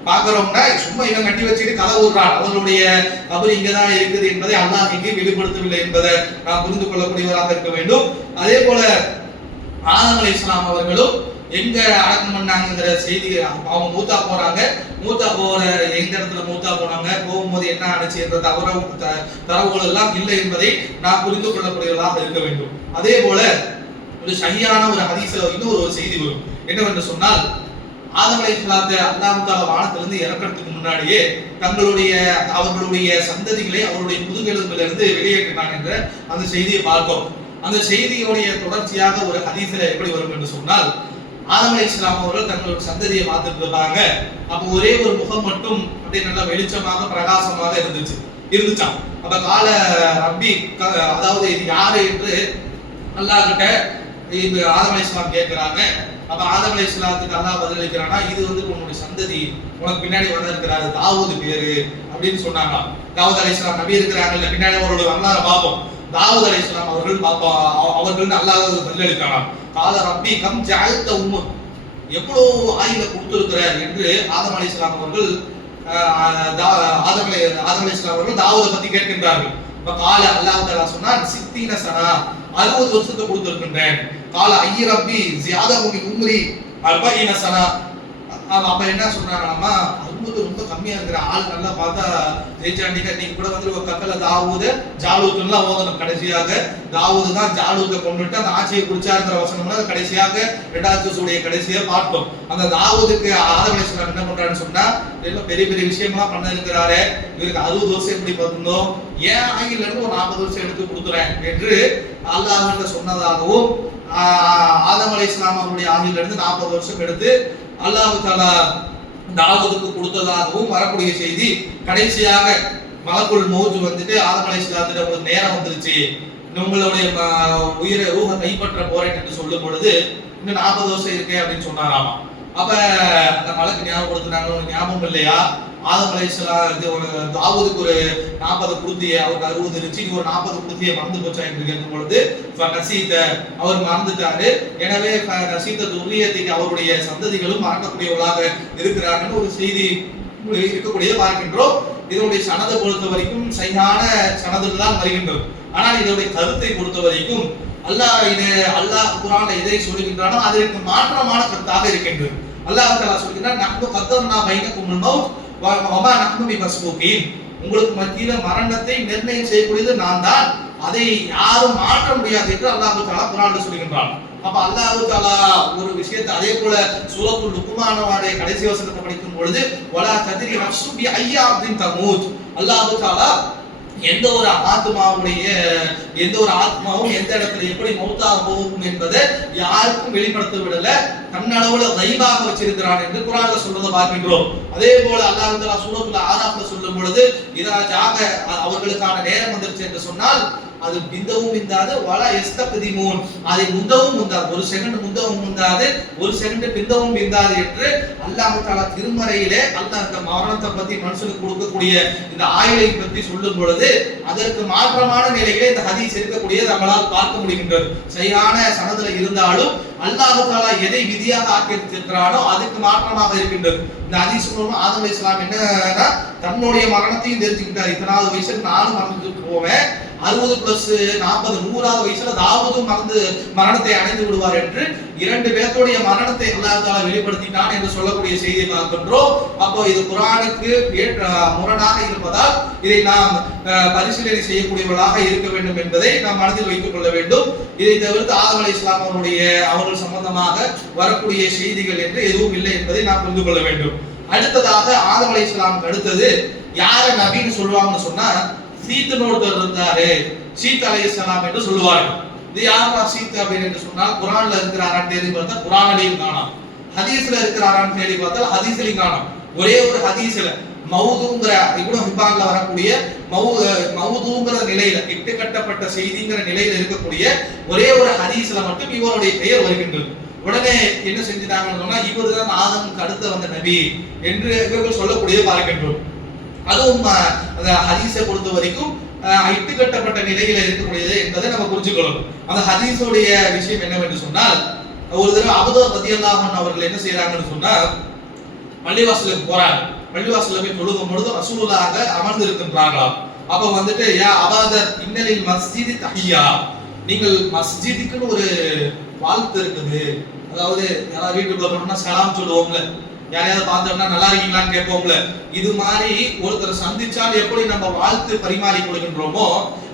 பாக்குறோம்னா சும்மா இவன் கட்டி வச்சுட்டு கதை விடுறான். அவர்களுடைய கபர் இங்கதான் இருக்குது என்பதை அல்லாஹ் இங்கே வெளிப்படுத்தவில்லை என்பதை நாம் புரிந்து கொள்ளக்கூடியவராக இருக்க வேண்டும். அதே போல ஆதம் அலைஹிஸ்ஸலாம் அவர்களும் எங்க அடக்கம் பண்ணாங்கிற செய்தி, அவங்க மூத்தா போறாங்க, மூத்தா போற எந்த இடத்துல மூத்தா போனாங்க, போகும்போது என்ன ஆச்சு என்ற தரவுகள் எல்லாம் இல்லை என்பதை நாம் புரிந்து கொள்ளக்கூடியவர்களாக இருக்க வேண்டும். அதே போல ஒரு சரியான ஒரு ஹதீஸ்ல இன்னொரு ஒரு செய்தி வரும். என்னவென்று சொன்னால் ஆதம் அலைஹிஸ்ஸலாத்தை அல்லாஹ் தஆலா வானத்திலிருந்து இறக்கிறதுக்கு முன்னாடியே அவர்களுடைய சந்ததிகளை அவருடைய முதுகெலும்பிலிருந்து வெளியேற்றினான் என்ற அந்த செய்தியை பார்த்தோம். அந்த செய்தியுடைய தொடர்ச்சியாக ஒரு ஹதீஸ்ல எப்படி வரும் என்று சொன்னால் ஆதம் அலைஹிஸ்ஸலாம் அவர்கள் தங்களுடைய சந்ததியை பார்த்துட்டு இருப்பாங்க. அப்போ ஒரே ஒரு முகம் மட்டும் அப்படியே நல்லா வெளிச்சமாக பிரகாசமாக இருந்துச்சாம். அப்ப கால ரப்பி அதாவது இது யாரு என்று அல்லாஹ் கிட்ட ஆதம் அலைஹிஸ்ஸலாம் கேட்கிறாங்க. அப்ப ஆதம் அலைஹிஸ்ஸலாத்துக்கு அல்லாஹ் பதிலளிக்கிறானா, இது வந்து உன்னுடைய சந்ததி, உனக்கு பின்னாடி வர இருக்கிறாரு தாவூது பேரு அப்படின்னு சொன்னாங்க. தாவூத் அலைஹிஸ்ஸலாம் நபி இருக்கிறாங்கல்ல, பின்னாடி அவரோட வரலாறு பார்ப்போம். தாவூத் அலைஹிஸ்ஸலாம் அவர்கள் அல்லாஹ் பதிலளிக்கிறாங்க. கால ரப்பி கம் ஜஅல்த உம்ம, எவ்வளவு ஆயில கொடுத்திருக்கிறார் என்று ஆதம் அலைஹிஸ்ஸலாம் அவர்கள் ஆதம் அலைஹிஸ்ஸலாம் அவர்கள் தாவூதை பத்தி கேட்கின்றார்கள். அப்ப கால அல்லாஹ் தஆலா சொன்னான் 60 சனா, 60 வருஷத்தை கொடுத்திருக்கின்றேன். கால ஐய ரப்பி ஜியாதஹு மின் உம்ரி 40 சனா. அப்ப என்ன சொன்னாங்கன்னா 60 பண்புக்கு ரொம்ப கம்மியா இருக்கிற ஆள் நல்லா பார்த்தா ஜெயிச்சாண்டிங்க. நீங்க கூட வந்து ஒரு கப்பல தாவூது ஜாலூத்துலாம் ஓதணும். கடைசியாக தாவூது தான் ஜாலூத்தை கொண்டுட்டு அந்த ஆட்சியை குடிச்சாருங்கிற வசனம்னா கடைசியாக 2வது ஜூஸுடைய கடைசியா பார்த்தோம். அந்த தாவூதுக்கு ஆதம் அலைஹிஸ்ஸலாம் என்ன பண்றான்னு சொன்னா, எல்லாம் பெரிய பெரிய விஷயம்லாம் பண்ண இருக்கிறாரு, இவருக்கு 60 வருஷம் எப்படி பார்த்தோம், ஏன் ஆகில இருந்து ஒரு 40 வருஷம் எடுத்து கொடுத்துறேன் என்று அல்லாஹ்விட்ட சொன்னதாகவும், ஆதம் அலைஹிஸ்ஸலாம் அவருடைய ஆகில இருந்து 40 வருஷம் எடுத்து அல்லாஹ் தஆலா தாவூதுக்கு கொடுத்ததாகவும் வரக்கூடிய செய்தி. கடைசியாக மலக்குல் மௌத் வந்துட்டு ஆதம் அலைஹிஸ்ஸலாத்திடம் ஒரு நேரம் வந்துருச்சு, உங்களுடைய உயிரை ரூஹ கைப்பற்ற போறேன் என்று சொல்லும் பொழுது இன்னும் 40 வருஷம் இருக்கே அப்படின்னு சொன்னாராமா. அப்ப அந்த மலக்கு ஞாபகப்படுத்தினாங்க, உனக்கு ஞாபகம் இல்லையா, ஆதம் அலைஹிஸ்ஸலாம் தாவூதுக்கு ஒரு 40 கொடுத்தியே, அவருக்கு 60 இருந்துச்சு, நீ ஒரு 40 கொடுத்தியே மறந்து போச்சா என்று கேட்கும் பொழுது நசீத, அவர் மறந்துட்டாரு, எனவே நசீத துர்ரியத்துக்கு அவருடைய சந்ததிகளும் மறக்கக்கூடியவர்களாக இருக்கிறார்கள் ஒரு செய்தி இருக்கக்கூடியதை பார்க்கின்றோம். இதனுடைய சனதை பொறுத்த வரைக்கும் சரியான சனதில் தான் வருகின்றது. ஆனால் இதனுடைய கருத்தை பொறுத்த வரைக்கும் அல்லாஹ் குர்ஆன்ல எதை சொல்லுகின்றானோ அதற்கு மாற்றமான கருத்தாக இருக்கின்றது. அல்லாஹ் தஆலா சொல்கிறார், நஹ்னு கத்தம்னா பைனகுமுல் மௌத் வமா நஹ்னு பிமஸ்பூகீன், உங்களுக்கு மத்தியில மரணத்தை நிர்ணயம் செய்யக்கூடியது நான் தான், அதை யாரும் மாற்ற முடியாது என்று அல்லாஹ் தஆலா குர்ஆன்ல சொல்கின்றான். அப்ப அல்லாஹ் தஆலா ஒரு விஷயத்தை அதே போல சூரத்துல் லுக்மானுடைய கடைசி வசனத்தை படிக்கும் பொழுது வலா தத்ரி நஃப்ஸு பி அய்யாதின் தமூத், அல்லாஹ் தஆலா எந்த ஒரு ஆத்மாவும் எந்த இடத்துல எப்படி மௌத்தாக போகும் என்பதை யாருக்கும் வெளிப்படுத்த விடல, தன்னளவுல கைபாக வச்சிருக்கிறான் என்று குர்ஆன்ல சொல்றதை பார்க்கின்றோம். அதே போல அல்லாஹ் தஆலா சூரத்துல் ஆராஃப்ல சொல்லும் பொழுது இதா ஜாக, அவர்களுக்கான நேரம் வந்துருச்சு என்று சொன்னால் அது பிந்தவும் பிந்தாது, வலா யஸ்தக்திமூன், அதை முந்தவும் முந்தாது, ஒரு செகண்ட் முந்தவும் முந்தாது, ஒரு செகண்ட் பிந்தவும் பிந்தாது என்று அல்லாஹ் தஆலா திருமறையிலே அல்லாஹ் இந்த மரணத்தை பத்தி மனுஷனுக்கு கொடுக்கக்கூடிய இந்த ஆயுளை பற்றி சொல்லும் பொழுது அதற்கு மாற்றமான நிலையிலே இந்த ஹதீஸ் இருக்கக்கூடியது நம்மளால் பார்க்க முடிகின்றது. சரியான சனதுல இருந்தாலும் அல்லாஹ் தஆலா எதை விதியாக ஆக்கியிருக்கிறானோ அதுக்கு மாற்றமாக இருக்கின்றது. இந்த ஹதீஸ் மூலமா ஆதம் அலைஹிஸ்ஸலாம் என்னன்னா தன்னுடைய மரணத்தையும் தெரிஞ்சுக்கிட்டார். இத்தனாவது வயசுல நானும் மறந்துட்டு போவேன், 60 + 40 100வது வயசுல தாவூதும் மரணத்தை அடைந்து விடுவார் என்று 2 பேருடைய மரணத்தை அல்லாஹ் தஆலா வெளிப்படுத்தினான் என்று சொல்லக்கூடிய செய்தியை பார்க்கின்றோம். அப்போ இது குர்ஆனுக்கு முரணாக இருப்பதால் இதை நாம் பரிசீலனை செய்யக்கூடியவர்களாக இருக்க வேண்டும் என்பதை நாம் மனதில் வைத்துக் கொள்ள வேண்டும். இதை தவிர்த்து ஆதம் அலைஹிஸ்ஸலாம் அவர்கள் சம்பந்தமாக வரக்கூடிய செய்திகள் என்று எதுவும் இல்லை என்பதை நாம் புரிந்து கொள்ள வேண்டும். அடுத்ததாக ஆதம் அலைஹிஸ்ஸலாமுக்கு அடுத்தது யார நபின்னு சொல்லுவாங்கன்னு சொன்னா, சீத்னு ஒருத்தர் இருந்தாரு, சீத் அலைஹிஸ்ஸலாம் என்று சொல்லுவார்கள். இது யாரா சீத் அப்படின்னு என்று சொன்னால் குர்ஆன்ல இருக்கிறாரான்னு தேடி பார்த்தா குர்ஆன்லயும் காணோம், ஹதீஸ்ல இருக்கிறாரான்னு தேடி பார்த்தா ஹதீஸ்லயும் காணோம். ஒரே ஒரு ஹதீஸ்ல மௌதுங்கிற இப்னு ஹிப்பான்ல வரக்கூடிய மௌதுங்கிற நிலையில இட்டுக்கட்டப்பட்ட செய்திங்கிற நிலையில இருக்கக்கூடிய ஒரே ஒரு ஹதீஸ்ல மட்டும் இவருடைய பெயர் வருகின்றது. உடனே என்ன செஞ்சிட்டாங்கன்னு சொன்னா, இவர் தான் ஆதமுக்கு அடுத்து வந்த நபி என்று இவர்கள் சொல்லக்கூடிய பார்க்கின்றோம். அதுவும் அந்த ஹதீஸை பொறுத்த வரைக்கும் இட்டுக்கட்டப்பட்ட நிலையில இருக்கக்கூடியது என்பதை நம்ம புரிஞ்சுக்கணும். அந்த ஹதீஸுடைய விஷயம் என்னவென்று சொன்னால், ஒரு தடவை அபூதர் ரலியல்லாஹு அன்ஹு அவர்கள் என்ன செய்யறாங்கன்னு சொன்னா, பள்ளிவாசலுக்கு போறாங்க. பள்ளிவாசல்ல போய் தொழுகும் பொழுது ரசூலுல்லாஹ் அமர்ந்து இருக்கின்றார்களாம். அப்ப வந்துட்டு யா அபாதர் இன்னலில் மஸ்ஜிதி தஹியா, நீங்கள் மஸ்ஜிதுக்குன்னு ஒரு வாழ்த்து இருக்குது, அதாவது யாராவது வீட்டுக்குள்ள போனோம்னா சலாம் சொல்லுவோம்ல, யாரையாவது பார்த்தோம்னா நல்லா இருக்கீங்களான்னு கேட்போம்ல, இது மாதிரி ஒருத்தர் சந்திச்சால் எப்படி நம்ம வாழ்த்து பரிமாறி கொடுக்கின்றோமோ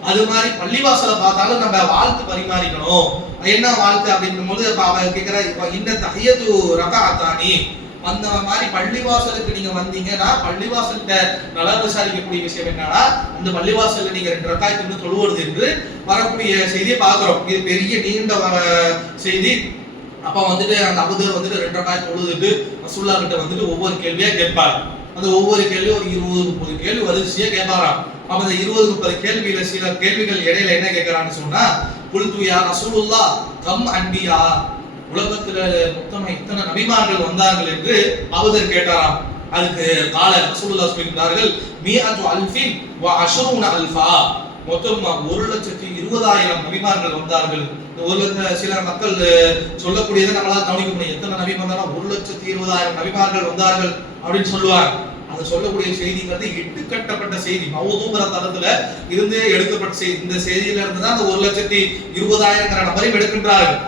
அது மாதிரி பள்ளிவாசலை பார்த்தாலும் நம்ம வாழ்த்து பரிமாறிக்கணும். என்ன வாழ்த்து அப்படிங்கும் போது அவ கேட்கிற இன்ன தஹியத்து ரகஅத்தானி, அந்த மாதிரி பள்ளிவாசலுக்கு நீங்க வந்தீங்கன்னா பள்ளிவாசல்கிட்ட நல்லா விசாரிக்கக்கூடிய விஷயம் என்னன்னா, அந்த பள்ளிவாசல்ல நீங்க 2 ரக்காயத்து தொழுவது என்று வரக்கூடிய செய்தியை பார்க்கிறோம். இது பெரிய நீண்ட செய்தி. அப்ப வந்துட்டு அந்த அபூதர் வந்துட்டு 2 ரக்காயத் தொழுதுட்டு ரசூலுல்லாஹ் கிட்ட வந்துட்டு ஒவ்வொரு கேள்வியா கேட்பார். அந்த ஒவ்வொரு கேள்வி ஒரு 20-30 கேள்வி வரிசையா கேட்பாராம். அப்ப அந்த 20-30 கேள்வியில சில கேள்விகள் இடையில என்ன கேட்கறான்னு சொன்னா, குல்து யா ரசூலுல்லாஹ் கம் அன்பியா, உலகத்துல மொத்தமா இத்தனை நபிமார்கள் வந்தார்கள் என்று அபூதர் கேட்டாராம். அதுக்கு கால ரசூலுல்லாஹ் சொல்கிறார்கள், மிஅத்து அல்ஃபின் வ அஷ்ரூன அல்ஃபா, மொத்தம் 1,20,000 நபிமார்கள் வந்தார்கள். சில மக்கள் சொல்லக்கூடியதை நம்மளால கவனிக்க முடியும், எத்தனை நபி வந்தாலும் 1,20,000 நபிமார்கள் வந்தார்கள் அப்படின்னு சொல்லுவாங்க. அது சொல்லக்கூடிய செய்திங்கிறது இட்டுக்கட்டப்பட்ட செய்தி, மௌதுங்கிற தரத்துல இருந்து எடுக்கப்பட்ட செய்தி. இந்த செய்தியில இருந்து தான் அந்த 1,20,000 நபரையும் எடுக்கின்றார்கள்.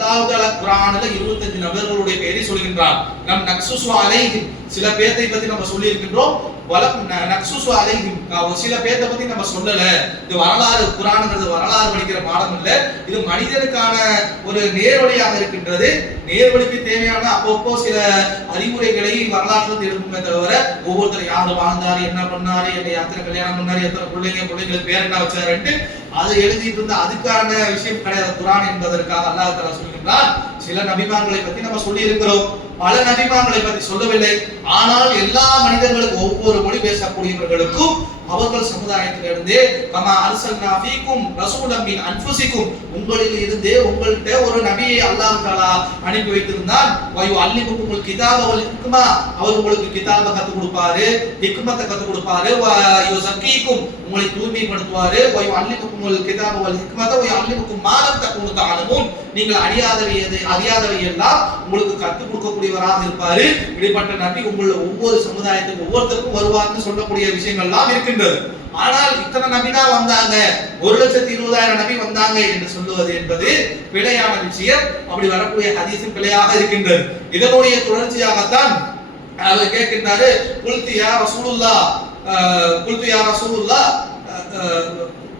அல்லாஹ் தஆலா குர்ஆன்ல 25 நபர்களுடைய பெயரை சொல்கின்றான். நம் நக்சுசு அலைஹிம் சில பேத்தை பத்தி நம்ம சொல்லி இருக்கின்றோம். வலம் நக்சுசு அலைஹிம் சில பேத்தை பத்தி நம்ம சொல்லல. இது வரலாறு, குர்ஆன்ங்கிறது வரலாறு படிக்கிற பாடம் இல்ல. இது மனிதனுக்கான ஒரு நேர்வழியாக இருக்கின்றது. நேர்வழிக்கு தேவையான அப்பப்போ சில அறிவுரைகளை வரலாற்றில் எடுக்குமே தவிர ஒவ்வொருத்தர் யாரு வாழ்ந்தாரு, என்ன பண்ணாரு, என்ன எத்தனை கல்யாணம் பண்ணாரு, எத்தனை பிள்ளைங்களுக்கு பேர் என்ன வச்சாருன்ட்டு அதை எழுதிட்டு இருந்த அதுக்கான விஷயம் கிடையாது. குர்ஆன் என்பதற்காக அல்லாஹ் தஆலா சொல்கின்றான். சில நபிமார்களை பத்தி நம்ம சொல்லி இருக்கிறோம், பல நபிமார்களை பத்தி சொல்லவில்லை. ஆனால் எல்லா மனிதர்களுக்கும், ஒவ்வொரு மொழி பேசக்கூடியவர்களுக்கும் அவர்கள் சமுதாயத்திலிருந்தே கமா அர்சல்னா ஃபீக்கும் ரசூலம் மின் அன்ஃபுசிக்கும் உங்களில் இருந்தே உங்கள்கிட்ட ஒரு நபியை அல்லாஹ் தஆலா அனுப்பி வைத்திருந்தான். வயு அல்லிமுக்குல் கிதாப வல் ஹிக்மா அவர் உங்களுக்கு கிதாப கத்து கொடுப்பாரு, ஹிக்மத்தை கத்து கொடுப்பாரு. வயு ஸக்கீக்கும் உங்களை தூய்மைப்படுத்துவாரு. வயு அல்லிமுக்குல் கிதாப வல் ஹிக்மத வயு அல்லிமுக்கும் மா லம் தகுனு தஅலமூன் நீங்கள் அறியாதவை எல்லாம் உங்களுக்கு கற்றுக் கொடுக்கக்கூடியவராக இருப்பாரு. இப்படிப்பட்ட நபி உங்கள் ஒவ்வொரு சமுதாயத்துக்கும் ஒவ்வொருத்தருக்கும் வருவார்னு சொல்லக்கூடிய விஷயங்கள்லாம் இருக்கின்றது. ஆனால் இத்தனை நபி தான் வந்தாங்க, 1,20,000 நபி வந்தாங்க என்று சொல்லுவது என்பது பிழையான விஷயம். அப்படி வரக்கூடிய ஹதீஸும் பிழையாக இருக்கின்றது. இதனுடைய தொடர்ச்சியாகத்தான் அவர் கேட்கின்றாரு, குல்து யா ரசூலுல்லாஹ்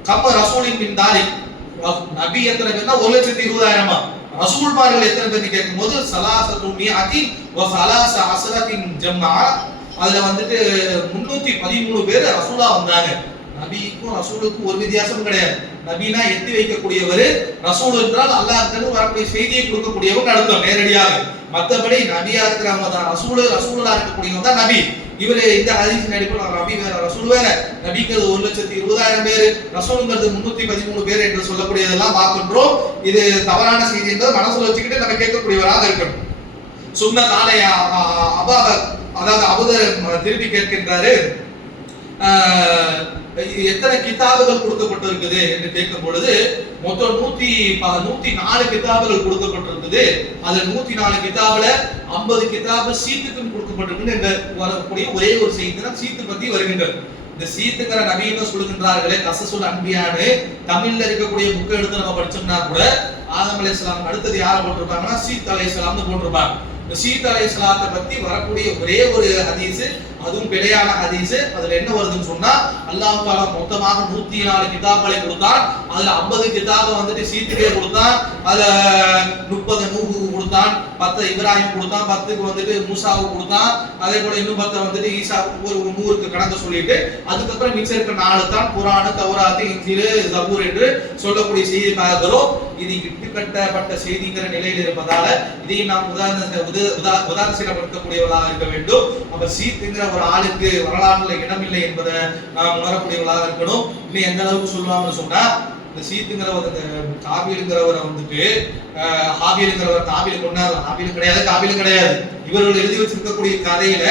கம்ம ரசூலின் மின் தாலிக் நபி எத்தனை பேர்னா 1,20,000 ரசூல்மார்கள் எத்தனை பேர் கேட்கும்போது சலாசத்து மிஅத்தி வ சலாச அஸ்ரத்தின் ஜம்ஆ அதுல வந்துட்டு 313 பேர் ரசூலா வந்தாங்க. நபிக்கும் ரசூலுக்கும் ஒரு வித்தியாசமும் கிடையாது. நபினா எத்தி வைக்கக்கூடியவர், ரசூல் என்றால் அல்லாஹ்விலிருந்து வரக்கூடிய செய்தியை கொடுக்கக்கூடியவங்க அர்த்தம் நேரடியாக. மற்றபடி நபியா இருக்கிறவங்க தான் ரசூலா இருக்கக்கூடியவங்க தான் நபி. இவரு இந்த ஹதீஸின் அடிப்படையில் நபி வேற ரசூல் வேற, நபிங்கிறது 1,20,000 பேர், ரசூலுங்கிறது 313 பேர் என்று சொல்லக்கூடியதெல்லாம் பார்க்கின்றோம். இது தவறான செய்தி என்பதை மனசுல வச்சுக்கிட்டு நம்ம கேட்கக்கூடியவராக இருக்கணும். சுன்ன தாலையா அதாவது அபூதர் திருப்பி கேட்கின்றாரு, எத்தனை கிதாபுகள் கொடுக்கப்பட்டிருக்குது என்று கேட்கும் பொழுது மொத்தம் 104 கிதாபுகள் கொடுக்கப்பட்டிருக்குது. அதுல 104 கிதாபுல 50 கிதாபு சீத்துக்கும் கொடுக்கப்பட்டிருக்கு என்று வரக்கூடிய ஒரே ஒரு செய்தி தான் சீத்து பத்தி வருகின்றது. இந்த சீத்துங்கிற நபின்னு சொல்லுகின்றார்களே கஸஸுல் அன்பியான்னு தமிழ்ல இருக்கக்கூடிய புக் எடுத்து நம்ம படிச்சோம்னா கூட ஆதம் அலைஹிஸ்ஸலாம் அடுத்தது யாரை போட்டிருப்பாங்கன்னா சீத் அலைஹிஸ்ஸலாம்னு போட்டிருப்பாங்க. சீத் அலைஹிஸ்ஸலாத்தை பத்தி வரக்கூடிய ஒரே ஒரு ஹதீஸ், அதுவும் பிழையான ஹதீஸ். அதுல என்ன வருதுன்னு சொன்னா அல்லாஹ் தஆலா மொத்தமாக 104 கிதாபுகளை கொடுத்தான். அதுல 50 கிதாபை வந்துட்டு சீத்துக்கே கொடுத்தான், அதுல 30 நூஹுக்கு கொடுத்தான், 10 இப்ராஹிம் கொடுத்தான், 10க்கு வந்துட்டு மூசாவுக்கு கொடுத்தான், அதே போல இன்னும் 10 வந்துட்டு ஈசாவுக்கு ஒரு 100க்கு கணக்கு சொல்லிட்டு அதுக்கப்புறம் மிச்சம் இருக்க 4 தான் குர்ஆன், தௌராத், இன்ஜீல், ஜபூர் என்று சொல்லக்கூடிய செய்தி பார்க்கிறோம். இது இட்டுக்கட்டப்பட்ட செய்திங்கிற நிலையில் இருப்பதால இதையும் நாம் உதாரணப்படுத்தக்கூடியவர்களாக இருக்க வேண்டும். அப்ப சீத்துங்கிற ஒரு ஆளுக்கு வரலாறுல இடம் இல்லை என்பதை நாம் உணரக்கூடியவர்களாக இருக்கணும். இன்னும் எந்த அளவுக்கு சொல்லுவாங்கன்னு சொன்னா இந்த சீத்துங்கிறவர் காபிலுங்கிறவரை வந்துட்டு ஹாபிலுங்கிறவர் காபில் கொண்டாரு, ஹாபிலும் கிடையாது காபிலும் கிடையாது. இவர்கள் எழுதி வச்சிருக்கக்கூடிய கதையில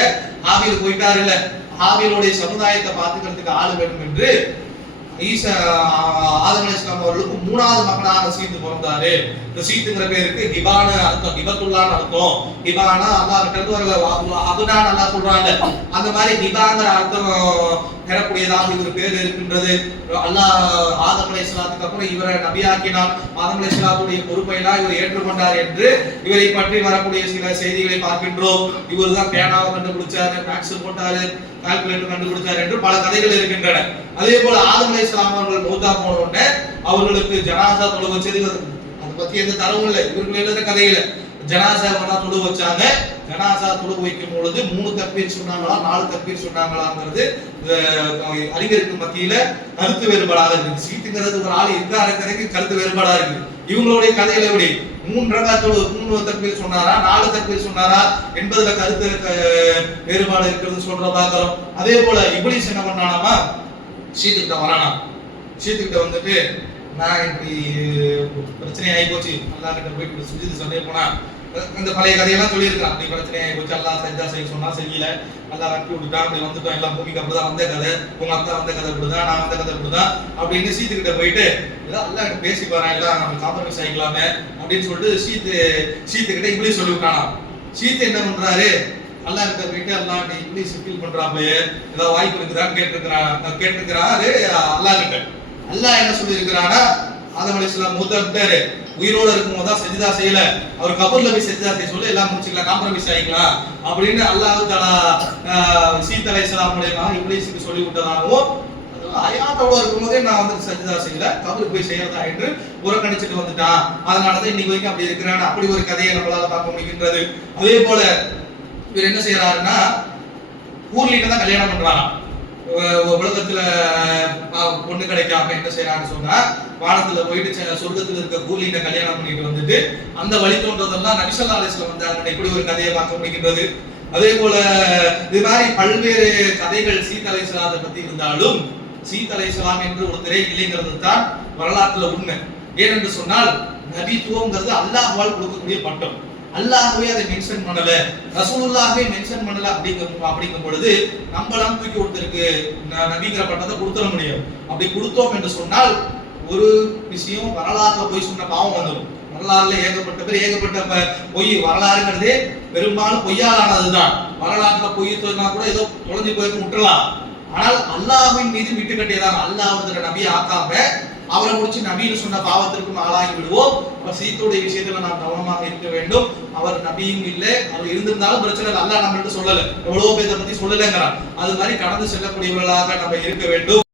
ஹாபில் போயிட்டாரு இல்ல, ஹாபிலுடைய சமுதாயத்தை பார்த்துக்கிறதுக்கு ஆளு வேணும் என்று ஆதம் அலைஹிஸ்ஸலாம் அவர்களுக்கு 3வது மகனாக சீத்து பிறந்தாரு. இந்த சீத்துங்கிற பேருக்கு ஹிபான அர்த்தம், ஹிபத்துல்லான்னு அர்த்தம். ஹிபானா அல்லாஹ் கிட்ட அபுனான் அல்லாஹ் சொல்றாங்க. அந்த மாதிரி ஹிபாங்கிற அர்த்தம் பெறக்கூடியதாக இவர் பேர் இருக்கின்றது. அல்லாஹ் ஆதம் அலைஹிஸ்ஸலாத்துக்கு அப்புறம் இவரை நபியாக்கினார். ஆதம் அலைஹிஸ்ஸலாத்துடைய பொறுப்பையெல்லாம் இவர் ஏற்றுக்கொண்டார் என்று இவரை பற்றி வரக்கூடிய சில செய்திகளை பார்க்கின்றோம். இவர் தான் பேனாவை கண்டுபிடிச்சாரு, மேக்ஸ் போட்டாரு, கால்குலேட்டர் கண்டுபிடிச்சார் என்று பல கதைகள் இருக்கின்றன. அதே போல ஆதம் அலைஹிஸ்ஸலாம் அவர்கள் மௌத்தா போன உடனே அவர்களுக்கு ஜனாசா தொழு வச்சது, அதை பத்தி எந்த தரவும் இல்லை, இவர்கள் எழுத கதையில ஜனாசா தொழு வச்சாங்க. ஜனாசா தொழு வைக்கும் பொழுது 3 தக்பீர் சொன்னாங்களா 4 தக்பீர் சொன்னாங்களாங்கிறது அறிஞருக்கு மத்தியில கருத்து வேறுபாடாக இருக்கு. சீத்துங்கிறது ஒரு ஆள் இருக்காருங்கிறதுக்கு கருத்து வேறுபாடா இருக்கு. இவங்களுடைய கதையில எப்படி 3 ரகாத்தோடு 3 தக்பீர் சொன்னாரா 4 தக்பீர் சொன்னாரா என்பதுல கருத்து வேறுபாடு இருக்கிறது சொல்ற பார்க்கிறோம். அதே போல இப்லீஸ் என்ன பண்ணானாமா, சீத்துக்கிட்ட வரானா, சீத்துக்கிட்ட வந்துட்டு நான் இப்படி பிரச்சனை ஆகி போச்சு, அல்லாஹ் கிட்ட போய் சுஜூது செய்ய போனா இந்த பழைய கதையெல்லாம் சொல்லியிருக்கான். அப்படி பிரச்சனை ஆகி போச்சு, அல்லாஹ் செஞ்சா செய்ய சொன்னா செய்யல, அல்லாஹ் ரட்டி விட்டுட்டான், அப்படி வந்துட்டோம், எல்லாம் பூமிக்கு அப்படிதான் வந்த கதை, உங்க அக்கா வந்த கதை இப்படிதான், நான் வந்த கதை இப்படிதான் அப்படின்னு சீத்துக்கிட்ட போயிட்டு ஏதோ அல்லாஹ் கிட்ட பேசி பாறேன், எல்லாம் நம்ம காம்ப்ரமைஸ் ஆகிக்கலாமே அப்படின்னு சொல்லிட்டு சீத்துக்கிட்ட இப்படி சொல்லி விட்டானா. சீத்து என்ன பண்றாரு, அல்லாஹ் கிட்ட போயிட்டு அல்லாஹ் நீ இப்படி சிக்கில் பண்றாப்பே ஏதாவது வாய்ப்பு இருக்குதான்னு கேட்டிருக்கிறாரு அல்லாஹ் கிட்ட. அல்லாஹ் என்ன சொல்லி இருக்கிறானா, ஆதம் அலைஹிஸ்ஸலாம் மூத்தாரு, உயிரோட இருக்கும்போது தான் சஜிதா செய்யல, அவர் கபூர்ல போய் சஜிதா செய்ய சொல்ல எல்லாம் முடிச்சுக்கலாம், காம்ப்ரமைஸ் ஆகிக்கலாம் அப்படின்னு அல்லாஹ் தஆலா சீத் அலைஹிஸ்ஸலாம் மூலமாக இப்லீஸுக்கு சொல்லி விட்டதாகவும், ஹயாத்தோட இருக்கும்போதே நான் வந்து சஜிதா செய்யல, கபருக்கு போய் செய்யறதா என்று புறக்கணிச்சுட்டு வந்துட்டான், அதனாலதான் இன்னைக்கு வரைக்கும் அப்படி இருக்கிறான். அப்படி ஒரு கதையை நம்மளால பார்க்க முடிகின்றது. அதே போல இவர் என்ன செய்யறாருன்னா, ஊர்ல தான் கல்யாணம் பண்றாராம். உலகத்துல பொண்ணு கிடைக்காம என்ன செய்யறான்னு சொன்னா, வானத்துல போயிட்டு சொர்க்கத்துல இருக்க ஊர்ல கல்யாணம் பண்ணிட்டு வந்துட்டு அந்த வழி தோன்றதெல்லாம் நபி ஸல்லல்லாஹு அலைஹி வஸல்லம் வந்தாங்க. இப்படி ஒரு கதையை பார்க்க முடிகின்றது. அதே போல இது மாதிரி பல்வேறு கதைகள் சீத் அலைஹிஸ்ஸலாத்தை பத்தி இருந்தாலும், சீத் அலைஹிஸ்ஸலாம் என்று ஒருத்தரே இல்லைங்கிறது தான் வரலாற்றுல உண்மை. ஏனென்று சொன்னால், நபித்துவம்ங்கிறது அல்லாஹ்வால் கொடுக்கக்கூடிய பட்டம். அல்லாஹ்வே அதை மென்ஷன் பண்ணல, ரசூலுல்லாஹ்வே மென்ஷன் பண்ணல அப்படிங்கும் பொழுது நம்மளாம் தூக்கி ஒருத்தருக்கு நபிங்கிற பட்டத்தை கொடுத்துட முடியும். அப்படி கொடுத்தோம் என்று சொன்னால் ஒரு விஷயம் வரலாறுல போய் சொன்ன பாவம் வந்துடும். வரலாறுல ஏகப்பட்ட பேர் ஏகப்பட்ட பொய், வரலாறுங்கிறதே பெரும்பாலும் பொய்யாலானதுதான். வரலாற்றுல பொய் சொன்னா கூட ஏதோ தொலைஞ்சு போயிருக்கு விட்டுலாம். ஆனால் அல்லாஹ்வின் மீது விட்டு கட்டியதான். அல்லாஹ் நபியை ஆக்காம அவரை முடிச்சு நபின்னு சொன்ன பாவத்திற்கும் ஆளாகி விடுவோம். அப்ப சீத்துடைய விஷயத்துல நாம் கவனமாக இருக்க வேண்டும். அவர் நபியும் இல்லை, அவர் இருந்திருந்தாலும் பிரச்சனை இல்லை, அல்லாஹ் நம்மள்ட்ட சொல்லல, எவ்வளவோ பேரை பத்தி சொல்லலைங்கிறான். அது மாதிரி கடந்து செல்லக்கூடியவர்களாக நம்ம இருக்க வேண்டும்.